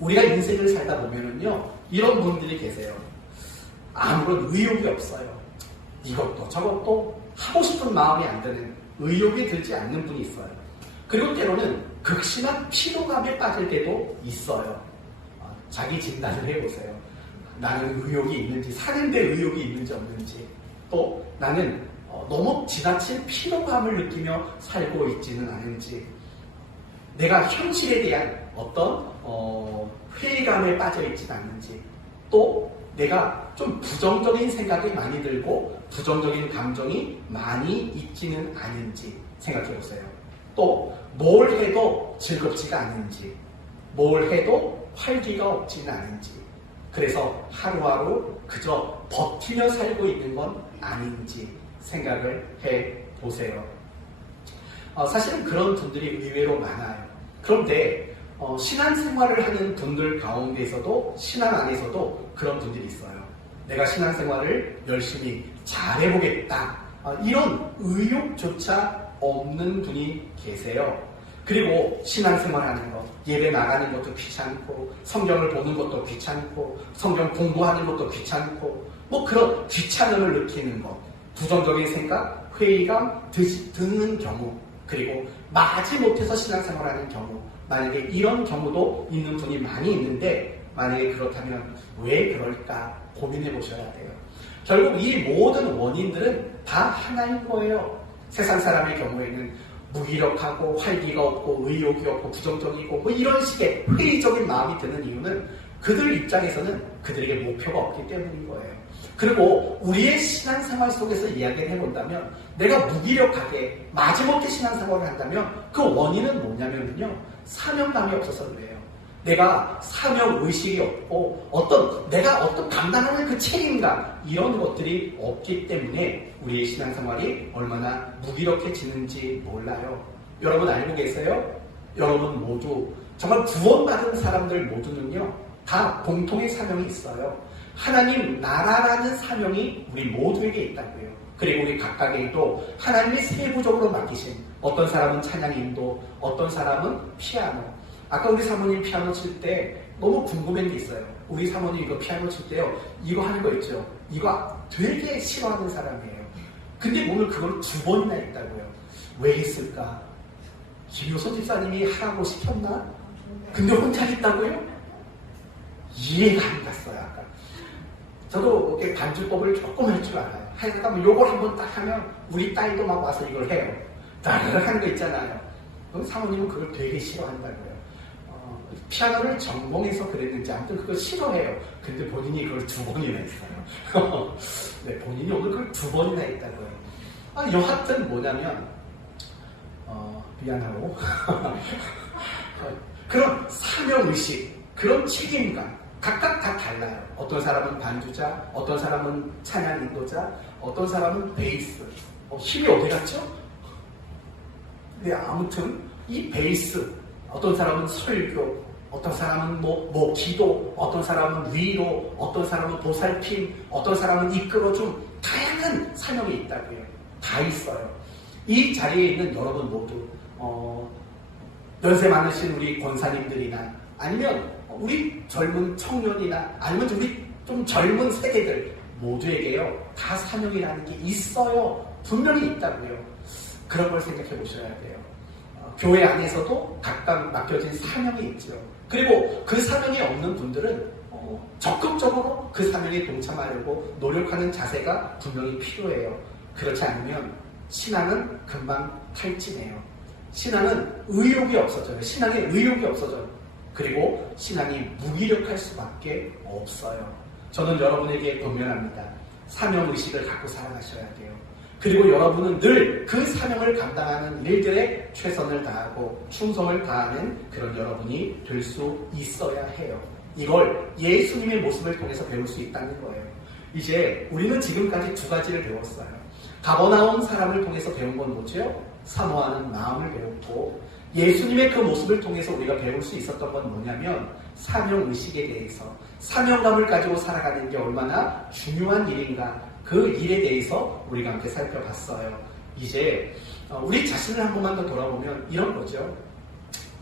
우리가 인생을 살다 보면은요, 이런 분들이 계세요. 아무런 의욕이 없어요. 이것도 저것도 하고 싶은 마음이 안 드는, 의욕이 들지 않는 분이 있어요. 그리고 때로는 극심한 피로감에 빠질 때도 있어요. 자기 진단을 해보세요. 나는 의욕이 있는지, 사는데 의욕이 있는지 없는지, 또 나는 너무 지나친 피로감을 느끼며 살고 있지는 않은지, 내가 현실에 대한 어떤 회의감에 빠져 있지는 않는지, 또 내가 좀 부정적인 생각이 많이 들고 부정적인 감정이 많이 있지는 않은지 생각해 보세요. 또 뭘 해도 즐겁지가 않은지, 뭘 해도 활기가 없지는 않은지, 그래서 하루하루 그저 버티며 살고 있는 건 아닌지 생각을 해 보세요. 사실은 그런 분들이 의외로 많아요. 그런데 신앙생활을 하는 분들 가운데서도, 신앙 안에서도 그런 분들이 있어요. 내가 신앙생활을 열심히 잘해보겠다, 이런 의욕조차 없는 분이 계세요. 그리고 신앙생활하는 것, 예배 나가는 것도 귀찮고, 성경을 보는 것도 귀찮고, 성경 공부하는 것도 귀찮고, 뭐 그런 귀찮음을 느끼는 것, 부정적인 생각, 회의감 드는 경우, 그리고 마지못해서 신앙생활하는 경우, 만약에 이런 경우도 있는 분이 많이 있는데, 만약에 그렇다면 왜 그럴까 고민해 보셔야 돼요. 결국 이 모든 원인들은 다 하나인 거예요. 세상 사람의 경우에는 무기력하고 활기가 없고 의욕이 없고 부정적이고 뭐 이런 식의 회의적인 마음이 드는 이유는 그들 입장에서는 그들에게 목표가 없기 때문인 거예요. 그리고 우리의 신앙생활 속에서 이야기를 해본다면, 내가 무기력하게 마지못해 신앙생활을 한다면 그 원인은 뭐냐면요, 사명감이 없어서 그래요. 내가 사명의식이 없고 내가 어떤 감당하는 그 책임감, 이런 것들이 없기 때문에 우리의 신앙생활이 얼마나 무기력해지는지 몰라요. 여러분 알고 계세요? 여러분 모두, 정말 구원받은 사람들 모두는요, 다 공통의 사명이 있어요. 하나님 나라라는 사명이 우리 모두에게 있다고요. 그리고 우리 각각에도 하나님이 세부적으로 맡기신, 어떤 사람은 찬양 인도, 어떤 사람은 피아노, 아까 우리 사모님 피아노 칠 때 너무 궁금한 게 있어요. 우리 사모님 이거 피아노 칠 때요. 이거 하는 거 있죠. 이거 되게 싫어하는 사람이에요. 근데 오늘 그걸 2번이나 했다고요. 왜 했을까? 김효선 집사님이 하라고 시켰나? 근데 혼자 했다고요? 이해가 안 갔어요, 아까. 저도 이렇게 반주법을 조금 할 줄 알아요. 하다가 뭐 요걸 한번 딱 하면 우리 딸도 막 와서 이걸 해요. 따르르 하는 거 있잖아요. 사모님은 그걸 되게 싫어한다고요. 피아노를 전공해서 그랬는지 아무튼 그걸 싫어해요. 근데 본인이 그걸 2번이나 했어요. 네, 본인이 오늘 그걸 2번이나 했다고요. 여하튼 뭐냐면 미안하고 그런 사명의식, 그런 책임감 각각 다 달라요. 어떤 사람은 반주자, 어떤 사람은 찬양 인도자, 어떤 사람은 베이스. 힘이 어디 갔죠? 네, 아무튼 이 베이스, 어떤 사람은 설교, 어떤 사람은 뭐 기도, 어떤 사람은 위로, 어떤 사람은 보살핌, 어떤 사람은 이끌어줌, 다양한 사명이 있다고요. 다 있어요. 이 자리에 있는 여러분 모두 연세 많으신 우리 권사님들이나 아니면 우리 젊은 청년이나 아니면 우리 좀 젊은 세대들 모두에게요 다 사명이라는 게 있어요. 분명히 있다고요. 그런 걸 생각해 보셔야 돼요. 교회 안에서도 각각 맡겨진 사명이 있죠. 그리고 그 사명이 없는 분들은 적극적으로 그 사명에 동참하려고 노력하는 자세가 분명히 필요해요. 그렇지 않으면 신앙은 금방 탈진해요. 신앙은 의욕이 없어져요. 신앙에 의욕이 없어져요. 그리고 신앙이 무기력할 수밖에 없어요. 저는 여러분에게 권면합니다. 사명의식을 갖고 살아가셔야 돼요. 그리고 여러분은 늘 그 사명을 감당하는 일들에 최선을 다하고 충성을 다하는 그런 여러분이 될 수 있어야 해요. 이걸 예수님의 모습을 통해서 배울 수 있다는 거예요. 이제 우리는 지금까지 2가지를 배웠어요. 가버나움 사람을 통해서 배운 건 뭐죠? 사모하는 마음을 배웠고, 예수님의 그 모습을 통해서 우리가 배울 수 있었던 건 뭐냐면 사명의식에 대해서, 사명감을 가지고 살아가는 게 얼마나 중요한 일인가, 그 일에 대해서 우리가 함께 살펴봤어요. 이제 우리 자신을 한 번만 더 돌아보면 이런 거죠.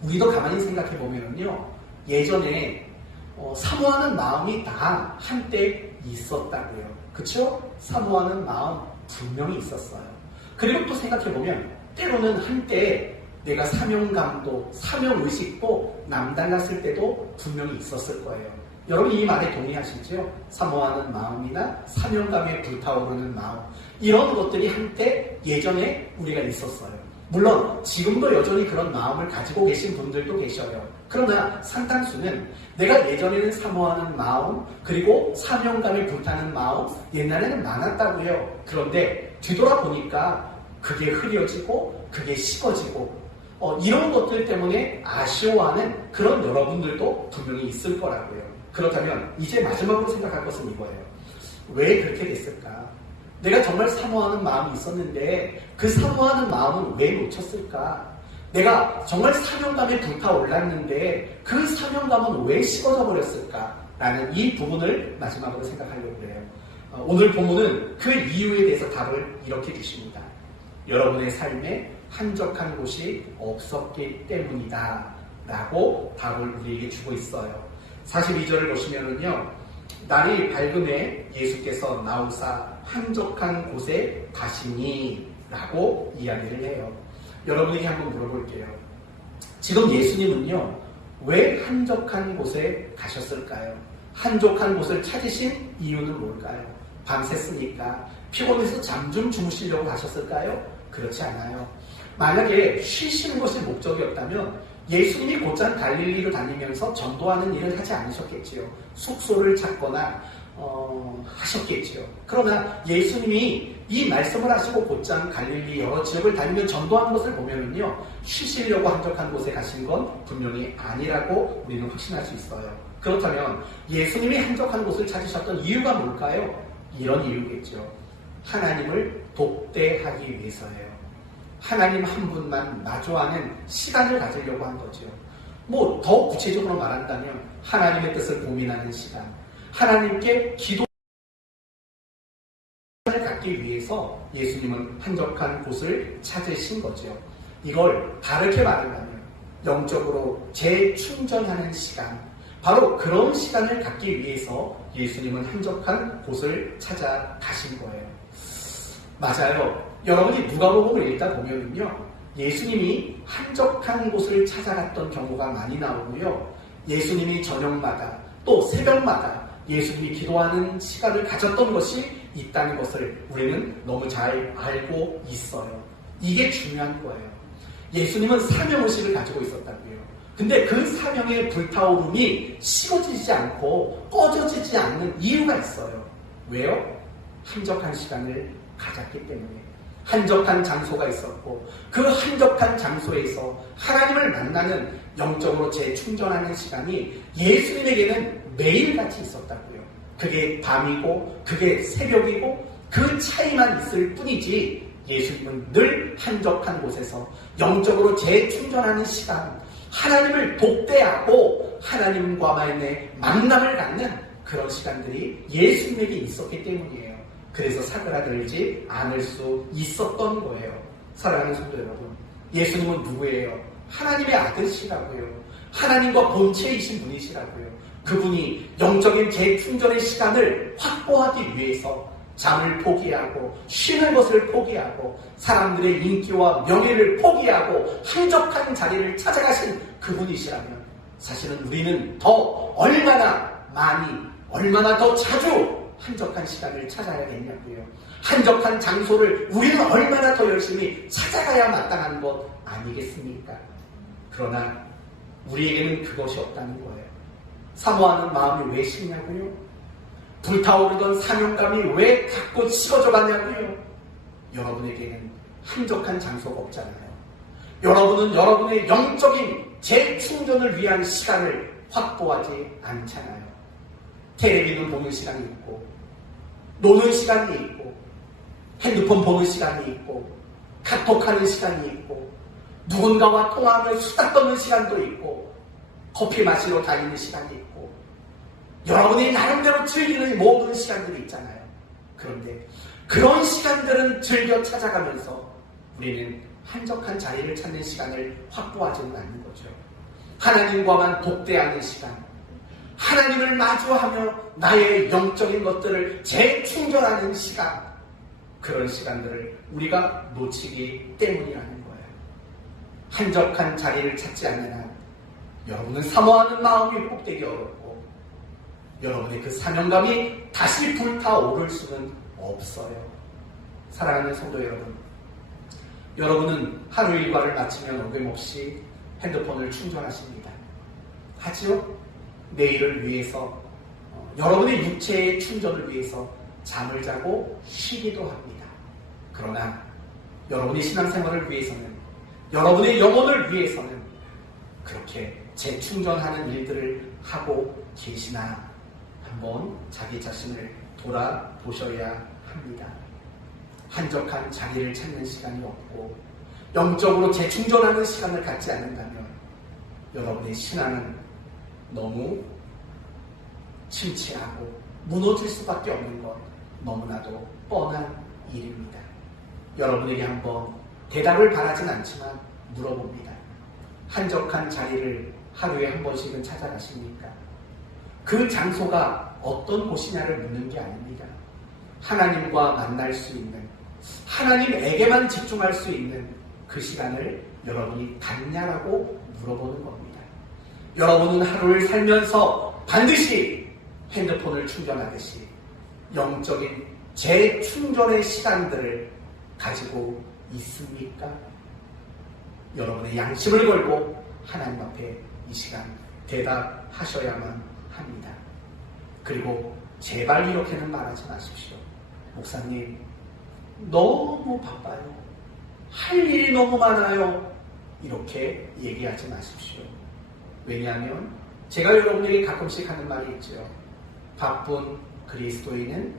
우리도 가만히 생각해 보면요, 예전에 사모하는 마음이 다 한때 있었다고요. 그쵸? 사모하는 마음 분명히 있었어요. 그리고 또 생각해 보면 때로는 한때 내가 사명감도 사명의식도 남달랐을 때도 분명히 있었을 거예요. 여러분 이 말에 동의하시죠? 사모하는 마음이나 사명감에 불타오르는 마음, 이런 것들이 한때 예전에 우리가 있었어요. 물론 지금도 여전히 그런 마음을 가지고 계신 분들도 계셔요. 그러나 상당수는 내가 예전에는 사모하는 마음, 그리고 사명감에 불타는 마음 옛날에는 많았다고요. 그런데 뒤돌아보니까 그게 흐려지고 그게 식어지고 이런 것들 때문에 아쉬워하는 그런 여러분들도 분명히 있을 거라고요. 그렇다면 이제 마지막으로 생각할 것은 이거예요. 왜 그렇게 됐을까? 내가 정말 사모하는 마음이 있었는데 그 사모하는 마음은 왜 놓쳤을까? 내가 정말 사명감에 불타올랐는데 그 사명감은 왜 식어져 버렸을까? 라는 이 부분을 마지막으로 생각하려고 해요. 오늘 본문은 그 이유에 대해서 답을 이렇게 주십니다. 여러분의 삶에 한적한 곳이 없었기 때문이다 라고 답을 우리에게 주고 있어요. 42절을 보시면은요, 날이 밝음에 예수께서 나오사 한적한 곳에 가시니 라고 이야기를 해요. 여러분에게 한번 물어볼게요. 지금 예수님은요, 왜 한적한 곳에 가셨을까요? 한적한 곳을 찾으신 이유는 뭘까요? 밤샜으니까 피곤해서 잠 좀 주무시려고 가셨을까요? 그렇지 않아요. 만약에 쉬시는 것이 목적이었다면 예수님이 곧장 갈릴리로 다니면서 전도하는 일을 하지 않으셨겠지요. 숙소를 찾거나 하셨겠지요. 그러나 예수님이 이 말씀을 하시고 곧장 갈릴리 여러 지역을 다니며 전도하는 것을 보면은요, 쉬시려고 한적한 곳에 가신 건 분명히 아니라고 우리는 확신할 수 있어요. 그렇다면 예수님이 한적한 곳을 찾으셨던 이유가 뭘까요? 이런 이유겠죠. 하나님을 독대하기 위해서예요. 하나님 한 분만 마주하는 시간을 가지려고 한 거죠. 뭐 더 구체적으로 말한다면 하나님의 뜻을 고민하는 시간, 하나님께 기도를 갖기 위해서 예수님은 한적한 곳을 찾으신 거죠. 이걸 다르게 말한다면 영적으로 재충전하는 시간, 바로 그런 시간을 갖기 위해서 예수님은 한적한 곳을 찾아가신 거예요. 맞아요. 여러분이 누가복음을 읽다 보면요, 예수님이 한적한 곳을 찾아갔던 경우가 많이 나오고요, 예수님이 저녁마다 또 새벽마다 예수님이 기도하는 시간을 가졌던 것이 있다는 것을 우리는 너무 잘 알고 있어요. 이게 중요한 거예요. 예수님은 사명의식을 가지고 있었다고요. 근데 그 사명의 불타오름이 식어지지 않고 꺼져지지 않는 이유가 있어요. 왜요? 한적한 시간을 가졌기 때문에. 한적한 장소가 있었고, 그 한적한 장소에서 하나님을 만나는, 영적으로 재충전하는 시간이 예수님에게는 매일같이 있었다고요. 그게 밤이고 그게 새벽이고 그 차이만 있을 뿐이지, 예수님은 늘 한적한 곳에서 영적으로 재충전하는 시간, 하나님을 복대하고 하나님과만의 만남을 갖는 그런 시간들이 예수님에게 있었기 때문이에요. 그래서 사그라들지 않을 수 있었던 거예요. 사랑하는 성도 여러분, 예수님은 누구예요? 하나님의 아들이시라고요. 하나님과 본체이신 분이시라고요. 그분이 영적인 재충전의 시간을 확보하기 위해서 잠을 포기하고 쉬는 것을 포기하고 사람들의 인기와 명예를 포기하고 한적한 자리를 찾아가신 그분이시라면, 사실은 우리는 더 얼마나 많이, 얼마나 더 자주 한적한 시간을 찾아야겠냐고요. 한적한 장소를 우리는 얼마나 더 열심히 찾아가야 마땅한 것 아니겠습니까? 그러나 우리에게는 그것이 없다는 거예요. 사모하는 마음이 왜 식냐고요? 불타오르던 사명감이 왜 자꾸 식어져 가냐고요? 여러분에게는 한적한 장소가 없잖아요. 여러분은 여러분의 영적인 재충전을 위한 시간을 확보하지 않잖아요. 텔레비전 보는 시간이 있고, 노는 시간이 있고, 핸드폰 보는 시간이 있고, 카톡하는 시간이 있고, 누군가와 통화하며 수다 떠는 시간도 있고, 커피 마시러 다니는 시간이 있고, 여러분이 나름대로 즐기는 모든 시간들이 있잖아요. 그런데 그런 시간들은 즐겨 찾아가면서 우리는 한적한 자리를 찾는 시간을 확보하지는 않는 거죠. 하나님과만 복대하는 시간, 하나님을 마주하며 나의 영적인 것들을 재충전하는 시간, 그런 시간들을 우리가 놓치기 때문이라는 거예요. 한적한 자리를 찾지 않는 한 여러분은 사모하는 마음이 회복되기 어렵고, 여러분의 그 사명감이 다시 불타오를 수는 없어요. 사랑하는 성도 여러분, 여러분은 하루 일과를 마치면 어김없이 핸드폰을 충전하십니다. 하지요? 내일을 위해서, 여러분의 육체의 충전을 위해서 잠을 자고 쉬기도 합니다. 그러나 여러분의 신앙생활을 위해서는, 여러분의 영혼을 위해서는 그렇게 재충전하는 일들을 하고 계시나 한번 자기 자신을 돌아보셔야 합니다. 한적한 자리를 찾는 시간이 없고 영적으로 재충전하는 시간을 갖지 않는다면 여러분의 신앙은 너무 침체하고 무너질 수밖에 없는 것 너무나도 뻔한 일입니다. 여러분에게 한번 대답을 바라진 않지만 물어봅니다. 한적한 자리를 하루에 한 번씩은 찾아가십니까? 그 장소가 어떤 곳이냐를 묻는 게 아닙니다. 하나님과 만날 수 있는, 하나님에게만 집중할 수 있는 그 시간을 여러분이 갖냐라고 물어보는 겁니다. 여러분은 하루를 살면서 반드시 핸드폰을 충전하듯이 영적인 재충전의 시간들을 가지고 있습니까? 여러분의 양심을 걸고 하나님 앞에 이 시간 대답하셔야만 합니다. 그리고 제발 이렇게는 말하지 마십시오. 목사님, 너무 바빠요. 할 일이 너무 많아요. 이렇게 얘기하지 마십시오. 왜냐하면 제가 여러분에게 가끔씩 하는 말이 있죠. 바쁜 그리스도인은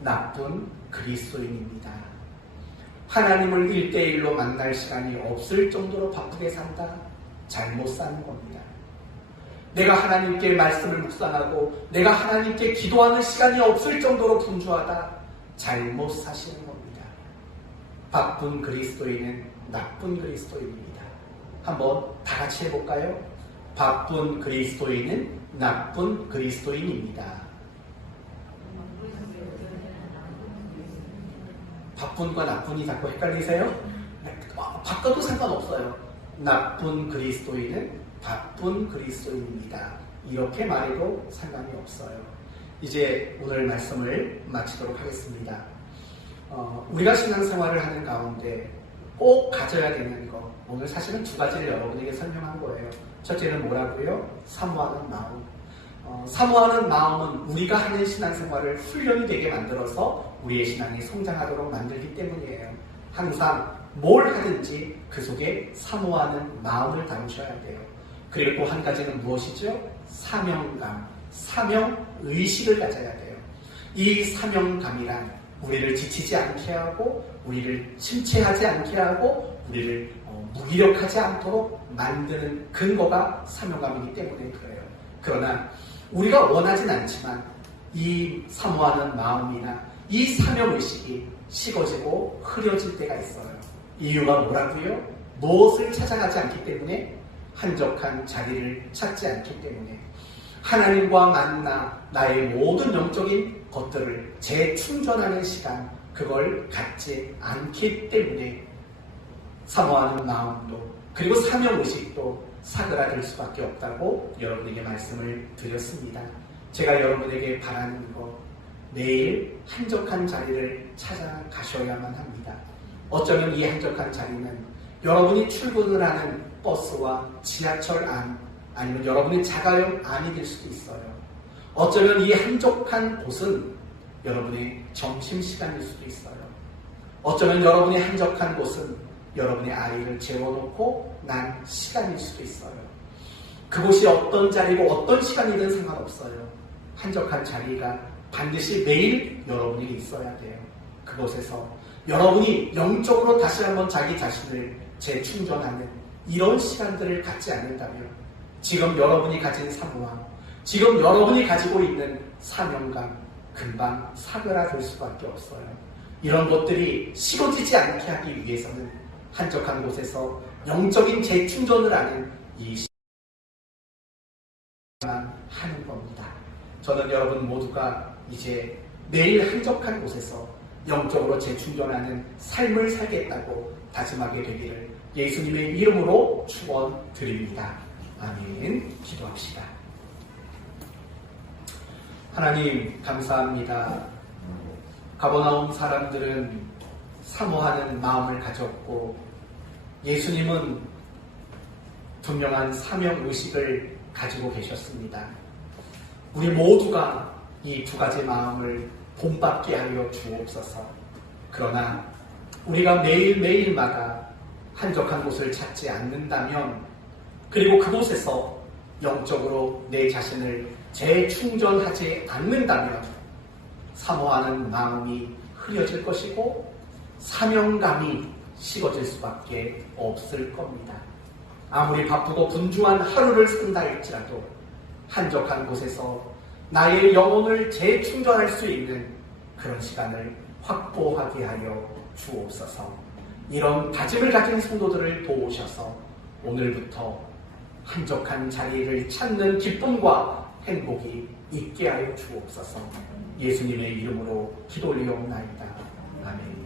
나쁜 그리스도인입니다. 하나님을 1대1로 만날 시간이 없을 정도로 바쁘게 산다? 잘못 사는 겁니다. 내가 하나님께 말씀을 묵상하고 내가 하나님께 기도하는 시간이 없을 정도로 분주하다? 잘못 사시는 겁니다. 바쁜 그리스도인은 나쁜 그리스도인입니다. 한번 다 같이 해볼까요? 바쁜 그리스도인은 나쁜 그리스도인입니다. 바쁜과 나쁜이 자꾸 헷갈리세요? 바꿔도 상관없어요. 나쁜 그리스도인은 바쁜 그리스도인입니다. 이렇게 말해도 상관이 없어요. 이제 오늘 말씀을 마치도록 하겠습니다. 우리가 신앙생활을 하는 가운데 꼭 가져야 되는 거, 오늘 사실은 두 가지를 여러분에게 설명한 거예요. 첫째는 뭐라고요? 사모하는 마음. 사모하는 마음은 우리가 하는 신앙생활을 훈련이 되게 만들어서 우리의 신앙이 성장하도록 만들기 때문이에요. 항상 뭘 하든지 그 속에 사모하는 마음을 담으셔야 돼요. 그리고 또 한 가지는 무엇이죠? 사명감, 사명의식을 가져야 돼요. 이 사명감이란 우리를 지치지 않게 하고 우리를 침체하지 않게 하고 우리를 무기력하지 않도록 만드는 근거가 사명감이기 때문에 그래요. 그러나 우리가 원하진 않지만 이 사모하는 마음이나 이 사명의식이 식어지고 흐려질 때가 있어요. 이유가 뭐라고요? 무엇을 찾아가지 않기 때문에? 한적한 자리를 찾지 않기 때문에. 하나님과 만나 나의 모든 영적인 것들을 재충전하는 시간, 그걸 갖지 않기 때문에 사모하는 마음도 그리고 사명의식도 사그라들 수밖에 없다고 여러분에게 말씀을 드렸습니다. 제가 여러분에게 바라는 것, 매일 한적한 자리를 찾아가셔야만 합니다. 어쩌면 이 한적한 자리는 여러분이 출근을 하는 버스와 지하철 안, 아니면 여러분의 자가용 안이 될 수도 있어요. 어쩌면 이 한적한 곳은 여러분의 점심시간일 수도 있어요. 어쩌면 여러분의 한적한 곳은 여러분의 아이를 재워놓고 난 시간일 수도 있어요. 그곳이 어떤 자리고 어떤 시간이든 상관없어요. 한적한 자리가 반드시 매일 여러분에게 있어야 돼요. 그곳에서 여러분이 영적으로 다시 한번 자기 자신을 재충전하는 이런 시간들을 갖지 않는다면 지금 여러분이 가진 사모함, 지금 여러분이 가지고 있는 사명감 금방 사그라들 수밖에 없어요. 이런 것들이 식어지지 않게 하기 위해서는 한적한 곳에서 영적인 재충전을 하는 이 시간만 하는 겁니다. 저는 여러분 모두가 이제 매일 한적한 곳에서 영적으로 재충전하는 삶을 살겠다고 다짐하게 되기를 예수님의 이름으로 축원드립니다. 아멘. 기도합시다. 하나님 감사합니다. 가버나움 사람들은 사모하는 마음을 가졌고 예수님은 분명한 사명의식을 가지고 계셨습니다. 우리 모두가 이 두 가지 마음을 본받게 하여 주옵소서. 그러나 우리가 매일매일마다 한적한 곳을 찾지 않는다면 그리고 그곳에서 영적으로 내 자신을 재충전하지 않는다면 사모하는 마음이 흐려질 것이고 사명감이 식어질 수밖에 없을 겁니다. 아무리 바쁘고 분주한 하루를 산다 할지라도 한적한 곳에서 나의 영혼을 재충전할 수 있는 그런 시간을 확보하게 하여 주옵소서. 이런 다짐을 가진 성도들을 도우셔서 오늘부터 한적한 자리를 찾는 기쁨과 행복이 있게 하여 주옵소서. 예수님의 이름으로 기도 올리옵나이다. 아멘.